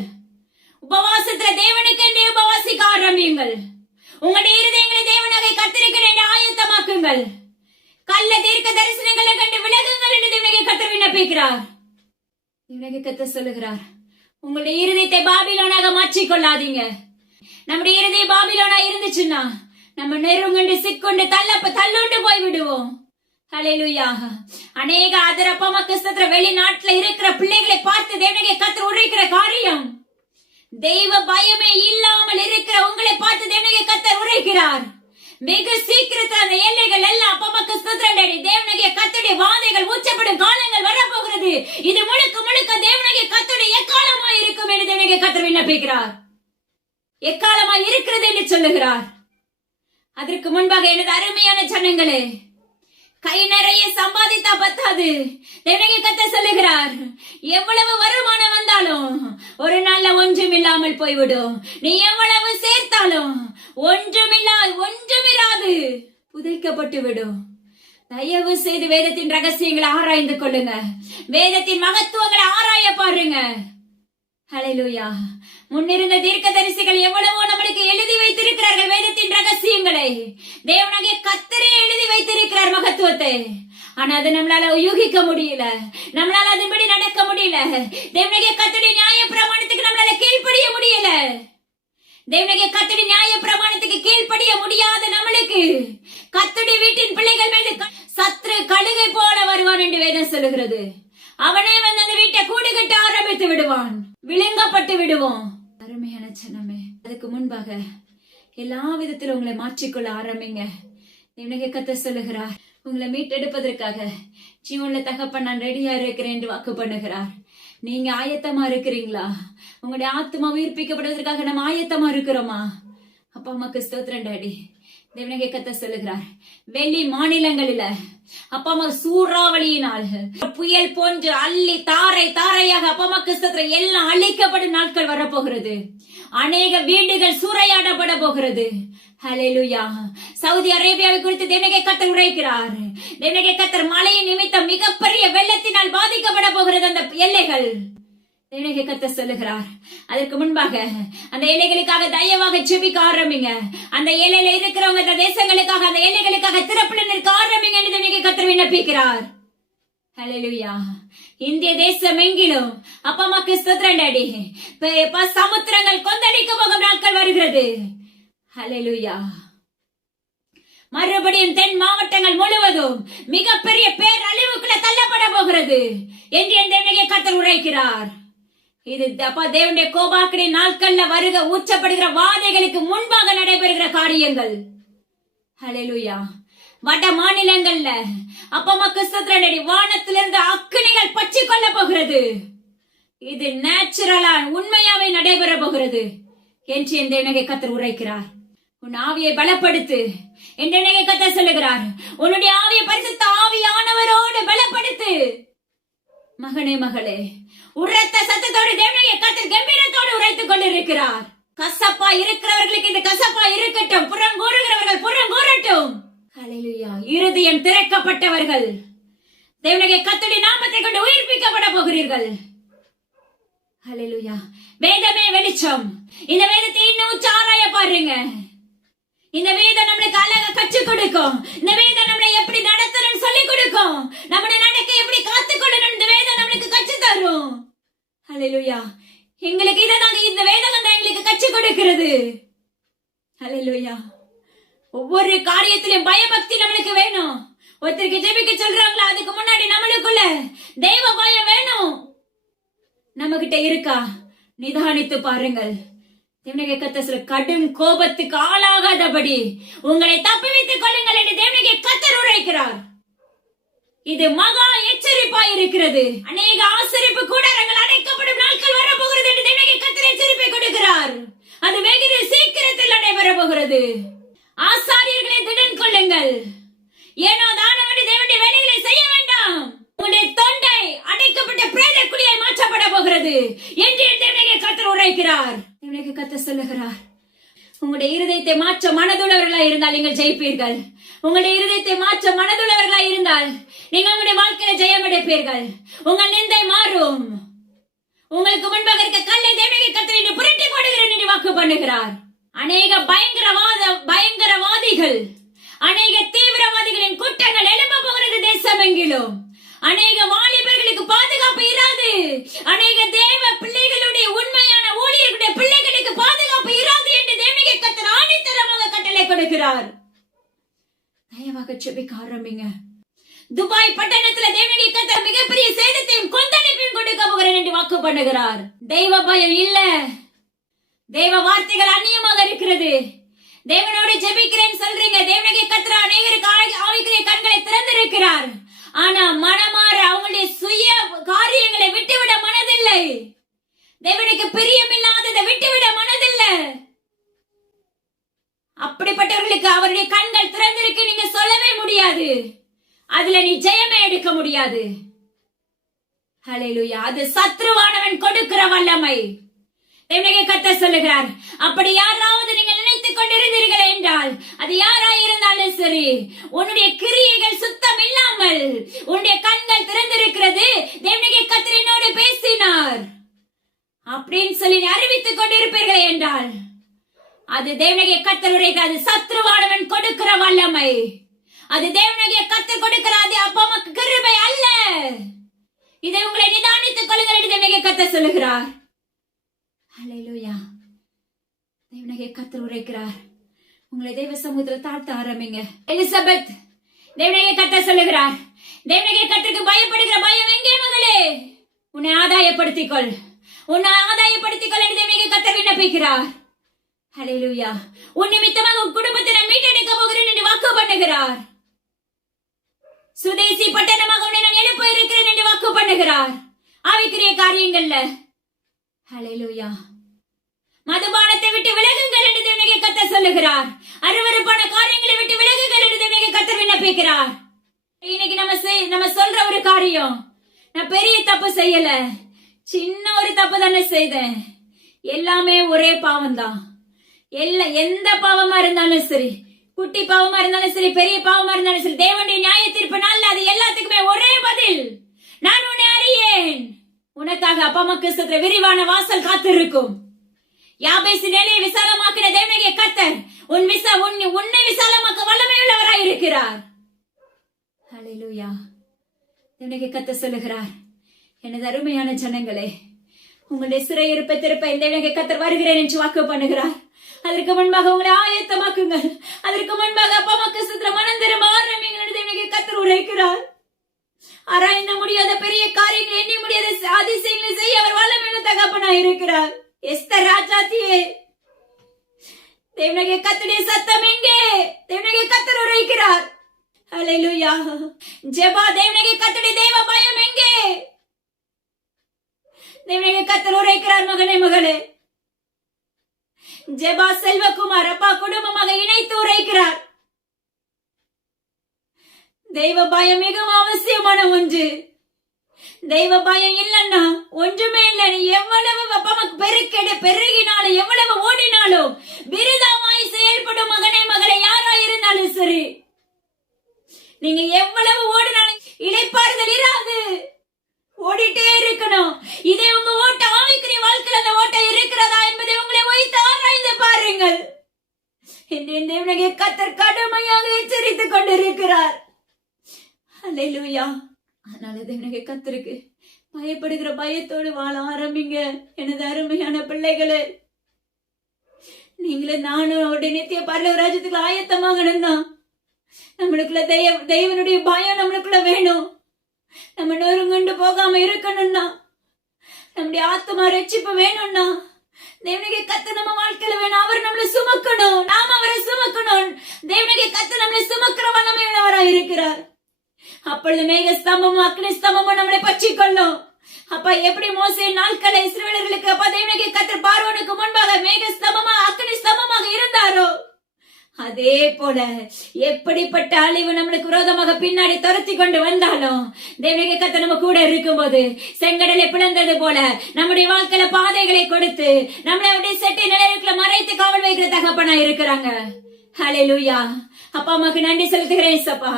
உபவாசத்துல தேவனுக்கு என்று உபவாசிக்க ஆரம்பியுங்கள். உங்களுடைய இருதயங்களை தேவனாக கர்த்தருக்கு ஆயத்தமாக்குங்கள். கள்ள தீர்க்க தரிசனங்களை கண்டு விலகுங்கள் என்று தேவனுடைய கர்த்தர் விண்ணப்பிக்கிறார். எனக்கு கத்த சொல்லுகிறார், உங்களுடைய இருதயத்தை பாபிலோனாக மாற்றிக் கொள்ளாதீங்க. நம்முடைய இருதய பாபிலோனா இருந்துச்சுன்னா நம்ம நெருங்கண்டு சிக்கொண்டு தள்ளுண்டு போய் விடுவோம். ஹல்லேலூயா. அநேக அதரப்பமா கிறிஸ்தவ வெளிநாட்டுல இருக்கிற பிள்ளைகளை பார்த்து தேவனுடைய கர்த்தர் உரைக்கிற காரியம், தெய்வ பயமே இல்லாமல் இருக்கிற உங்களை பார்த்து தேவனுடைய கர்த்தர் உரைக்கிறார். வெகு சீக்கிரத்தில் அந்த எல்லைகள் எல்லாம் அப்பமா கிறிஸ்தவ தேவனுடைய கர்த்தருடைய வாதைகள் உச்சப்படும் காலங்கள் வரப்போகிறது. இது முழுக்க முழுக்க தேவனுடைய கர்த்தருடைய எக்காலமாய் இருக்கும் என்று தேவனுடைய கர்த்தர் விண்ணப்பிக்கிறார். எக்காலமாய் இருக்கிறது என்று சொல்லுகிறார். அதற்கு முன்பாக எனது அருமையான ஜனங்களே, கை நிறைய சம்பாதித்தா பத்தாது. தேவனுடைய கர்த்தர் சொல்லுகிறார், எவ்வளவு வருமானம் வந்தாலும் ஒரு நாள்ல ஒன்றுமில்லாமல் போய்விடும். நீ எவ்வளவு சேர்த்தாலும் ஒன்றுமிராது, புதைக்கப்பட்டு விடும். தயவு செய்து வேதத்தின் ரகசியங்களை ஆராய்ந்து கொள்ளுங்க. வேதத்தின் மகத்துவங்களை ஆராய பாருங்க. ஹல்லேலூயா. முன்னிருந்த தீர்க்கதரிசிகள் எவ்வளவோ நம்மளுக்கு எழுதி வைத்திருக்கிறார்கள் வேதத்தின் ரகசியங்களை. தேவனாகிய கர்த்தரே எழுதி வைத்திருக்கிறார் மகத்துவத்தை. ஆனா அதை நம்மளால யூகிக்க முடியல, நம்மளால அதன்படி நடக்க முடியல. தேவனாகிய கர்த்தருடைய நியாய பிரமாணத்துக்கு நம்மளால கீழ்ப்படிய முடியல. தேவனாகிய கர்த்தருடைய நியாய பிரமாணத்துக்கு கீழ்ப்படிய முடியாத நம்மளுக்கு கர்த்தருடைய வீட்டின் பிள்ளைகள் மீது சத்ரு கழுகை போல வருவான் என்று வேதம் சொல்லுகிறது. அவனே வந்து அந்த வீட்டை கூடு கட்ட ஆரம்பித்து விடுவான், விழுங்கப்பட்டு விடுவோம். அருமையான ஜனமே, அதுக்கு முன்பாக எல்லா விதத்திலும் உங்களை மாற்றிக்கொள்ள ஆரம்பிங்க. தேவனுடைய கர்த்தர் சொல்லுகிறார், உங்களை மீட்டெடுப்பதற்காக ஜீவன்ல தகப்பன் நான் ரெடியா இருக்கிறேன் என்று வாக்கு பண்ணுகிறார். நீங்க ஆயத்தமா இருக்கிறீங்களா? உங்களுடைய ஆத்மா உயிர்ப்பிக்கப்படுவதற்காக நம்ம ஆயத்தமா இருக்கிறோமா? அப்பா அம்மாக்கு ஸ்தோத்திரம் டாடி. தேவனுடைய கர்த்தர் சொல்லுகிறார், வெளி மாநிலங்களில அப்பா அம்மா சூறாவளியினால் புயல் போன்று அள்ளி தாரையாக அப்பா அம்மாக்கு ஸ்தோத்திரம் எல்லாம் அழிக்கப்படும் நாட்கள் வரப்போகிறது. அநேக வீடுகள் சூறையாடப்பட போகிறது. ஹல்லேலூயா. சவுதி அரேபியாவை குறித்து தேவனுடைய கர்த்தர் உரைக்கிறார். தேவனுடைய கர்த்தர் மழையின் நிமித்தம் மிகப்பெரிய வெள்ளத்தினால் பாதிக்கப்பட போகிறது அந்த எல்லைகள். தேவனுடைய கர்த்தர் சொல்லுகிறார், அதற்கு முன்பாக அந்த எல்லைகளுக்காக தயவாக ஜெபிக்க ஆரம்பிங்க. அந்த எல்லையில இருக்கிறவங்க அந்த தேசங்களுக்காக அந்த எல்லைகளுக்காக திறப்புல நிற்க ஆரம்பிங்க என்று தேவனுடைய கர்த்தர் விண்ணப்பிக்கிறார். ஹல்லேலூயா. இந்திய தேசம் எங்கிலும் அப்பா அம்மாக்கு ஸ்தோத்திரம் டாடி. சமுத்திரங்கள் கொந்தளிக்க போகும் நாட்கள் வருகிறது. ஹல்லேலூயா. மறுபடியும் தென் மாவட்டங்கள் முழுவதும் மிகப்பெரிய பேரழிவுக்குள்ள தள்ளப்பட போகிறது என்று தேவனுடைய கர்த்தர் உரைக்கிறார். இது அப்பா தேவனுடைய கோபாக்கினை நாட்கள்ல வருக ஊச்சப்படுகிற வாதைகளுக்கு முன்பாக நடைபெறுகிற காரியங்கள். ஹல்லேலூயா. வட மாநிலங்கள்ல அப்பா அம்மாக்கு ஸ்தோத்திரம், வானத்திலிருந்து அக்கினிகள் பற்றி கொள்ள போகிறது. இது நேச்சுரலா உண்மையாவே நடைபெற போகிறது என்று தேவனுடைய கர்த்தர் உரைக்கிறார். உன் ஆவியை பலப்படுத்து என்று கர்த்தர் சொல்லுகிறார். உன்னுடைய ஆவியை பரிசுத்த ஆவியானவரோடு பலப்படுத்து. மகனே மகளே, உரத்த சத்தத்தோடு தேவனுடைய கர்த்தர் கம்பீரத்தோடு உரைத்துக் கொண்டிருக்கிறார். கசப்பா இருக்கிறவர்களுக்கு இந்த கசப்பா இருக்கட்டும், புறங்கூறுகிறவர்கள் புறங்கூறட்டும். ஹல்லேலூயா. இருதயம் திறக்கப்பட்டவர்கள் தேவனுடைய கர்த்தருடைய நாமத்தை கொண்டு உயிர்ப்பிக்கப்பட போகிறீர்கள். ஹல்லேலூயா. வேதமே வெளிச்சம். இந்த வேதத்தை இன்னும் ஆராய பாருங்க. இந்த வேதம் நம்மளுக்கு அழகா கற்றுக் கொடுக்கும். இந்த வேதம் நம்மளை எப்படி நடத்தணும்னு சொல்லி கொடுக்கும். நம்முடைய நடக்கை எப்படி காத்துக்கொள்ளணும் இந்த வேதம் நம்மளுக்கு கற்று தரும். ஹல்லேலூயா. எங்களுக்கு இதான் இந்த வேதம் தான் எங்களுக்கு கற்றுக் கொடுக்கிறது. ஹல்லேலூயா. ஒவ்வொரு காரியத்திலும் பயபக்தி நம்மளுக்கு வேணும். ஒருத்தருக்கு ஜெபிக்க சொல்றாங்களா, அதுக்கு முன்னாடி நம்மளுக்குள்ள தெய்வ பயம் வேணும். நம்ம கிட்ட இருக்கா? நிதானித்து பாருங்கள். தேவனுடைய கர்த்தர் சொல்ல, கடும் கோபத்துக்கு ஆளாகாதபடி உங்களை தப்புவித்துக் கொள்ளுங்கள் என்று தேவனுடைய கர்த்தர் உரைக்கிறார். இது மகா எச்சரிப்பாய் இருக்கிறது. அநேக ஆசரிப்பு கூடாரங்கள் அடைக்கப்படும் நாட்கள் வரப்போகிறது என்று தேவனுடைய கர்த்தர் எச்சரிப்பை கொடுக்கிறார். அது வெகு சீக்கிரத்தில் நடைபெற போகிறது. ஆசாரியர்களை திடன் கொள்ளுங்கள். ஏனோ தானோ தேவனுடைய வேலைகளை செய்ய வேண்டாம். உங்களுடைய தொண்டை அடைக்கப்பட்ட பிரேத குழியாய் மாற்றப்பட போகிறது என்று தேவனுடைய கர்த்தர் உரைக்கிறார். தேவனுடைய கர்த்தர் சொல்லுகிறார், உங்களுடைய இருதயத்தை மாற்ற மனதுள்ளவர்களாய் இருந்தால் நீங்கள் ஜெயிப்பீர்கள். உங்களுடைய இருதயத்தை மாற்ற மனதுள்ளவர்களாய் இருந்தால் நீங்கள் உங்களுடைய வாழ்க்கையில ஜெயம் அடைப்பீர்கள். உங்கள் நிந்தை மாறும். உங்களுக்கு முன்பாக இருக்க கல்லை தேவனுடைய கர்த்தர் புரட்டி போடுகிறேன் என்று வாக்கு பண்ணுகிறார். அநேக பயங்கரவாதிகள், அநேக தீவிரவாதிகளின் கூட்டங்கள் எழும்ப போகிறது தேசம் எங்கிலும். அநேக வாலிபர்களுக்கு பாதுகாப்பு இராது. அநேக தேவ பிள்ளைகளுடைய உண்மையான ஊழியர்களுடைய பிள்ளைகளுக்கு பாதுகாப்பு இராது என்று தேவனுடைய கர்த்தர் ஆணித்தரமாக கட்டளை கொடுக்கிறார். தயவாக ஜெபிக்க ஆரம்பிங்க. துபாய் பட்டணத்துல தேவனுடைய கர்த்தர் மிகப்பெரிய சேதத்தையும் கொந்தளிப்பையும் கொடுக்க போகிறேன் என்று வாக்கு பண்ணுகிறார். தெய்வ பயம் இல்ல, தெய்வ வார்த்தைகள் அந்நியமாக இருக்கிறது. தேவனோடு ஜெபிக்கிறேன் சொல்றீங்க. தேவனுடைய கர்த்தர் அநேகருக்கு ஆவிக்குரிய கண்களை திறந்திருக்கிறார். ஆனா மனமாற அவங்களுடைய சுய காரியங்களை விட்டுவிட மனதில்லை. தேவனுக்கு பிரியமில்லாததை விட்டுவிட மனதில்லை. அப்படிப்பட்டவர்களுக்கு அவருடைய கண்கள் திறந்திருக்கு நீங்க சொல்லவே முடியாது. அதுல நீ ஜெயமே எடுக்க முடியாது. ஹல்லேலூயா. அது சத்ருவானவன் கொடுக்கிற வல்லமை. தேவனுடைய கர்த்தர் சொல்லுகிறார், அப்படி யாராவது நீங்கள் நினைத்துக் கொண்டிருந்தீர்கள் என்றால் அது யாராயிருந்தாலும் சரி, உன்னுடைய கிரியைகள் சுத்தம் இல்லாமல் உன்னுடைய கண்கள் திறந்திருக்கிறது, தேவனுடைய கர்த்தர் என்னோடு பேசினார் அப்படின்னு சொல்லி அறிவித்துக் கொண்டிருப்பீர்கள் என்றால் அது தேவனுடைய கர்த்தருடைய, அது சத்ருவானவன் கொடுக்கிற வல்லமை. அது தேவனுடைய கர்த்தர் கொடுக்கிறாது. அப்பா அம்மாக்கு கிருபை அல்ல. இதை உங்களை நிதானித்துக் கொள்ளுங்கள் என்று தேவனுடைய கர்த்தர் சொல்லுகிறார். ஹல்லேலூயா. தேவனுடைய கர்த்தர் உரைக்கிறார். உங்களை தேவ சமூகத்தில் தாழ்த்த ஆரம்பிங்க. எலிசபெத், தேவனுடைய கர்த்தர் சொல்லுகிறார், தேவனுடைய கர்த்தருக்கு பயப்படுகிற பயம் எங்கே மகளே? உன்னை ஆதாயப்படுத்திக் கொள், உன்னை ஆதாயப்படுத்திக் கொள் என்று தேவனுடைய கர்த்தர் விண்ணப்பிக்கிறார். ஹல்லேலூயா. உன் நிமித்தமாக உன் குடும்பத்தை நான் மீட்டெடுக்க போகிறேன் என்று வாக்கு பண்ணுகிறார். சுதேசி பட்டணமாக உன்னை நான் எழுப்ப இருக்கிறேன் என்று வாக்கு பண்ணுகிறார். ஆவிக்குரிய காரியங்கள்ல. ஹல்லேலூயா. மதுபானத்தை விட்டு விலகுங்கள் என்று தேவனுடைய கர்த்தர் சொல்லுகிறார். அருவருப்பான காரியங்களை விட்டு விலகுங்கள் என்று தேவனுடைய கர்த்தர் விண்ணப்பிக்கிறார். இன்னைக்கு நம்ம சொல்ற ஒரு காரியம், நான் பெரிய தப்பு செய்யல, சின்ன ஒரு தப்பு தானே செய்தேன், எல்லாமே ஒரே பாவம் தான். எந்த பாவமா இருந்தாலும் சரி, குட்டி பாவமா இருந்தாலும் சரி, பெரிய பாவமா இருந்தாலும் சரி, தேவனுடைய நியாய தீர்ப்பு நாள் அது எல்லாத்துக்குமே ஒரே பதில். நான் உன்னை அறியேன். உனக்காக அப்பா அம்மா கிறிஸ்துவ விரிவான வாசல் காத்திருக்கும். யாபேசு நிலையை விசாலமாக்கின தேவனுடைய கர்த்தர் உன்னை விசாலமாக்க வல்லமையுள்ளவராய் இருக்கிறார். ஹல்லேலூயா. தேவனுடைய கர்த்தர் சொல்லுகிறார், எனது அருமையான ஜனங்களே, உங்களுடைய சிறையிருப்பை திருப்ப இந்த தேவனுடைய கர்த்தர் வருகிறேன் என்று வாக்கு பண்ணுகிறார். அதற்கு முன்பாக உங்களை ஆயத்தமாக்குங்கள். அதற்கு முன்பாக அப்பா அம்மா கிறிஸ்துவ மனம் திரும்ப ஆரம்பிங்கள் என்று தேவனுடைய கர்த்தர் உரைக்கிறார். ஆராய்ந்த முடியாத பெரிய காரியங்கள், எண்ணி முடியாத அதிசயங்களை செய்ய அவர் வல்லமையுள்ள தகப்பனாய் இருக்கிறார். எஸ்தர் ராஜாத்தியே, தேவனுடைய கர்த்தருடைய சத்தம் எங்கே? தேவனுடைய கர்த்தர் உரைக்கிறார். ஹல்லேலூயா. ஜெபா, தேவனுடைய கர்த்தருடைய தேவ பயம் எங்கே? தேவனுடைய கர்த்தர் உரைக்கிறார். மகனே மகளே, ஜெபா செல்வகுமார் அப்பா குடும்பமாக இணைத்து உரைக்கிறார். தெய்வ பயம் மிகவும் அவசியமான ஒன்று. தெய்வ பயம் இல்லன்னா ஒன்றுமே இல்லை. நீ எவ்வளவு பெருகினாலும் எவ்வளவு ஓடினாலும் விருதாவாய் செயல்படும் மகனே மகளை யாரா இருந்தாலும் சரி, நீங்க எவ்வளவு ஓடினாலும் இளைப்பாறுதல் இராது. ஓடிட்டே இருக்கணும். இதே உங்க ஓட்ட ஆவிக்குரிய வாழ்க்கையில் அந்த ஓட்டம் இருக்கிறதா என்பதை உங்களை வைத்து ஆராய்ந்து பாருங்கள். தேவனுடைய கர்த்தர் கடுமையாக எச்சரித்துக் கொண்டிருக்கிறார். ஹல்லேலூயா. அதனால தேவனுடைய கர்த்தருக்கு பயப்படுகிற பயத்தோடு வாழ ஆரம்பிங்க. எனது அருமையான பிள்ளைகளே, நீங்களே நானும் நித்திய பரலோக ராஜ்யத்துக்கு ஆயத்தமாகணும்னா நம்மளுக்குள்ள தெய்வனுடைய பயம் நம்மளுக்குள்ள வேணும். நம்ம நொறுங்குண்டு போகாம இருக்கணும்னா, நம்முடைய ஆத்மா ரட்சிப்பு வேணும்னா தேவனுடைய கர்த்தர் நம்ம வாழ்க்கையில வேணும். அவர் நம்மளை சுமக்கணும், நாம அவரை சுமக்கணும். தேவனுடைய கர்த்தர் நம்மளை சுமக்கிற வல்லமையுள்ளவராய் இருக்கிறார். அப்பொழுது மேக ஸ்தம்பமும் அக்னி ஸ்தம்பமும் நம்மளை பற்றி கொள்ளும். அப்ப எப்படி மோசே நாட்களை இஸ்ரவேலர்களுக்கு அப்ப தேவனுடைய கர்த்தர் பார்வோனுக்கு முன்பாக மேக ஸ்தம்பமாக அக்னி ஸ்தம்பமாக இருந்தாரோ, அதே போல எப்படிப்பட்ட அழிவு நம்மளுக்கு விரோதமாக பின்னாடி துரத்தி கொண்டு வந்தாலும் தேவனுடைய கர்த்தர் நம்ம கூட இருக்கும்போது செங்கடலை பிளந்தது போல நம்முடைய வாழ்க்கையில பாதைகளை கொடுத்து நம்மளை அப்படியே செட்டி நிலையத்துல மறைத்து காவல் வைக்கிற தகப்பனா இருக்கிறாங்க. ஹல்லேலூயா. அப்பா அம்மாக்கு நன்றி செலுத்துகிறேன். சப்பா,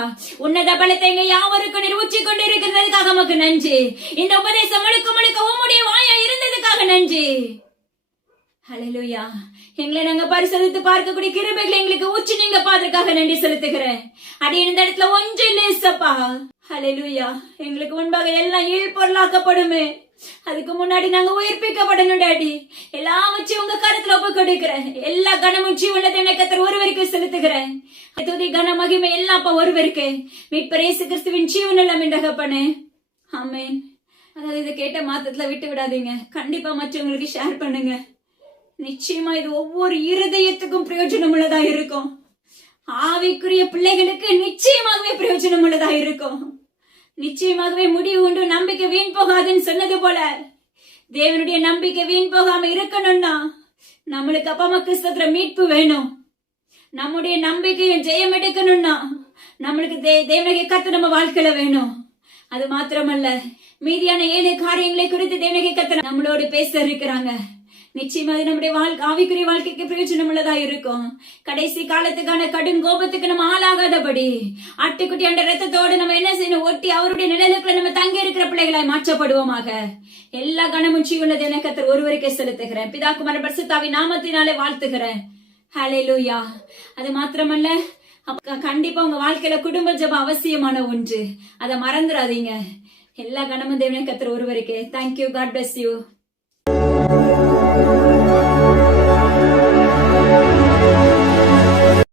உன்னத பலத்தை எங்க யாவருக்கும் நிறுவச்சி கொண்டு இருக்கிறதுக்காக நமக்கு நன்றி. இந்த உபதேசம் முழுக்க முழுக்க உம்முடைய வாயா இருந்ததுக்காக நன்றி. ஹல்லேலூயா. எங்களை நாங்க பரிசோதித்து பார்க்கக்கூடிய கிருபைகளை எங்களுக்கு ஊற்றி நீங்க பாதற்காக நன்றி செலுத்துகிறேன். அடி இந்த இடத்துல ஒன்று இல்லை ஏசப்பா. ஹல்லேலூயா. எங்களுக்கு முன்பாக எல்லாம் பொருளாக்கப்படுமே, அதுக்கு முன்னாடி நாங்க உயிர்ப்பிக்கப்படணும் டாடி. எல்லாவற்றையும் உங்க கருத்துல ஒப்பு கொடுக்கிறேன். எல்லா கனமும் ஜீவனத்தை எனக்கு ஒருவருக்கு செலுத்துகிறேன். துதி கன மகிமை எல்லாம் அப்ப ஒருவருக்கு மீட்பர் இயேசு கிறிஸ்துவின் ஜீவன் எல்லாம் என்றகப்பனே. ஆமென். அதாவது இதை கேட்ட மாத்தத்துல விட்டு விடாதீங்க. கண்டிப்பா மற்றவங்களுக்கு ஷேர் பண்ணுங்க. நிச்சயமா இது ஒவ்வொரு இருதயத்துக்கும் பிரயோஜனம் உள்ளதா இருக்கும். ஆவிக்குரிய பிள்ளைகளுக்கு நிச்சயமாகவே பிரயோஜனம் உள்ளதா இருக்கும். நிச்சயமாகவே முடிவு உண்டு, நம்பிக்கை வீண் போகாதுன்னு சொன்னது போல தேவனுடைய நம்பிக்கை வீண் போகாம இருக்கணும்னா நம்மளுக்கு அப்பா கிறிஸ்துவ மீட்பு வேணும். நம்முடைய நம்பிக்கையும் ஜெயம் எடுக்கணும்னா நம்மளுக்கு தேவனுடைய கர்த்தர் நம்ம வாழ்க்கையில வேணும். அது மாத்திரமல்ல, மீதியான 7 காரியங்களை குறித்து தேவனுடைய கர்த்தர் நம்மளோடு பேச இருக்கிறாங்க. நிச்சயமா அது நம்முடைய ஆவிக்குரிய வாழ்க்கைக்கு பிரயோஜனம் உள்ளதா இருக்கும். கடைசி காலத்துக்கான கடும் கோபத்துக்கு நம்ம ஆளாகாதபடி ஆட்டுக்குட்டி என்ற ரத்தத்தோடு நம்ம என்ன செய்யணும், ஒட்டி அவருடைய நிழலுக்குள்ள நம்ம தங்கி இருக்கிற பிள்ளைகளாய் மாற்றப்படுவோமாக. எல்லா கனமும் ஜீவனத்தை எனக்கு கர்த்தர் ஒருவருக்கே செலுத்துகிறேன். பிதா குமாரன் பரிசுத்தாவின் நாமத்தினாலே வாழ்த்துகிறேன். ஹல்லேலூயா. அது மாத்திரமல்ல, கண்டிப்பா உங்க வாழ்க்கையில குடும்ப ஜெபம் அவசியமான ஒன்று. அதை மறந்துடாதீங்க. எல்லா கனமும் தேவனே கர்த்தர் ஒருவருக்கே. தேங்க்யூ. God bless you.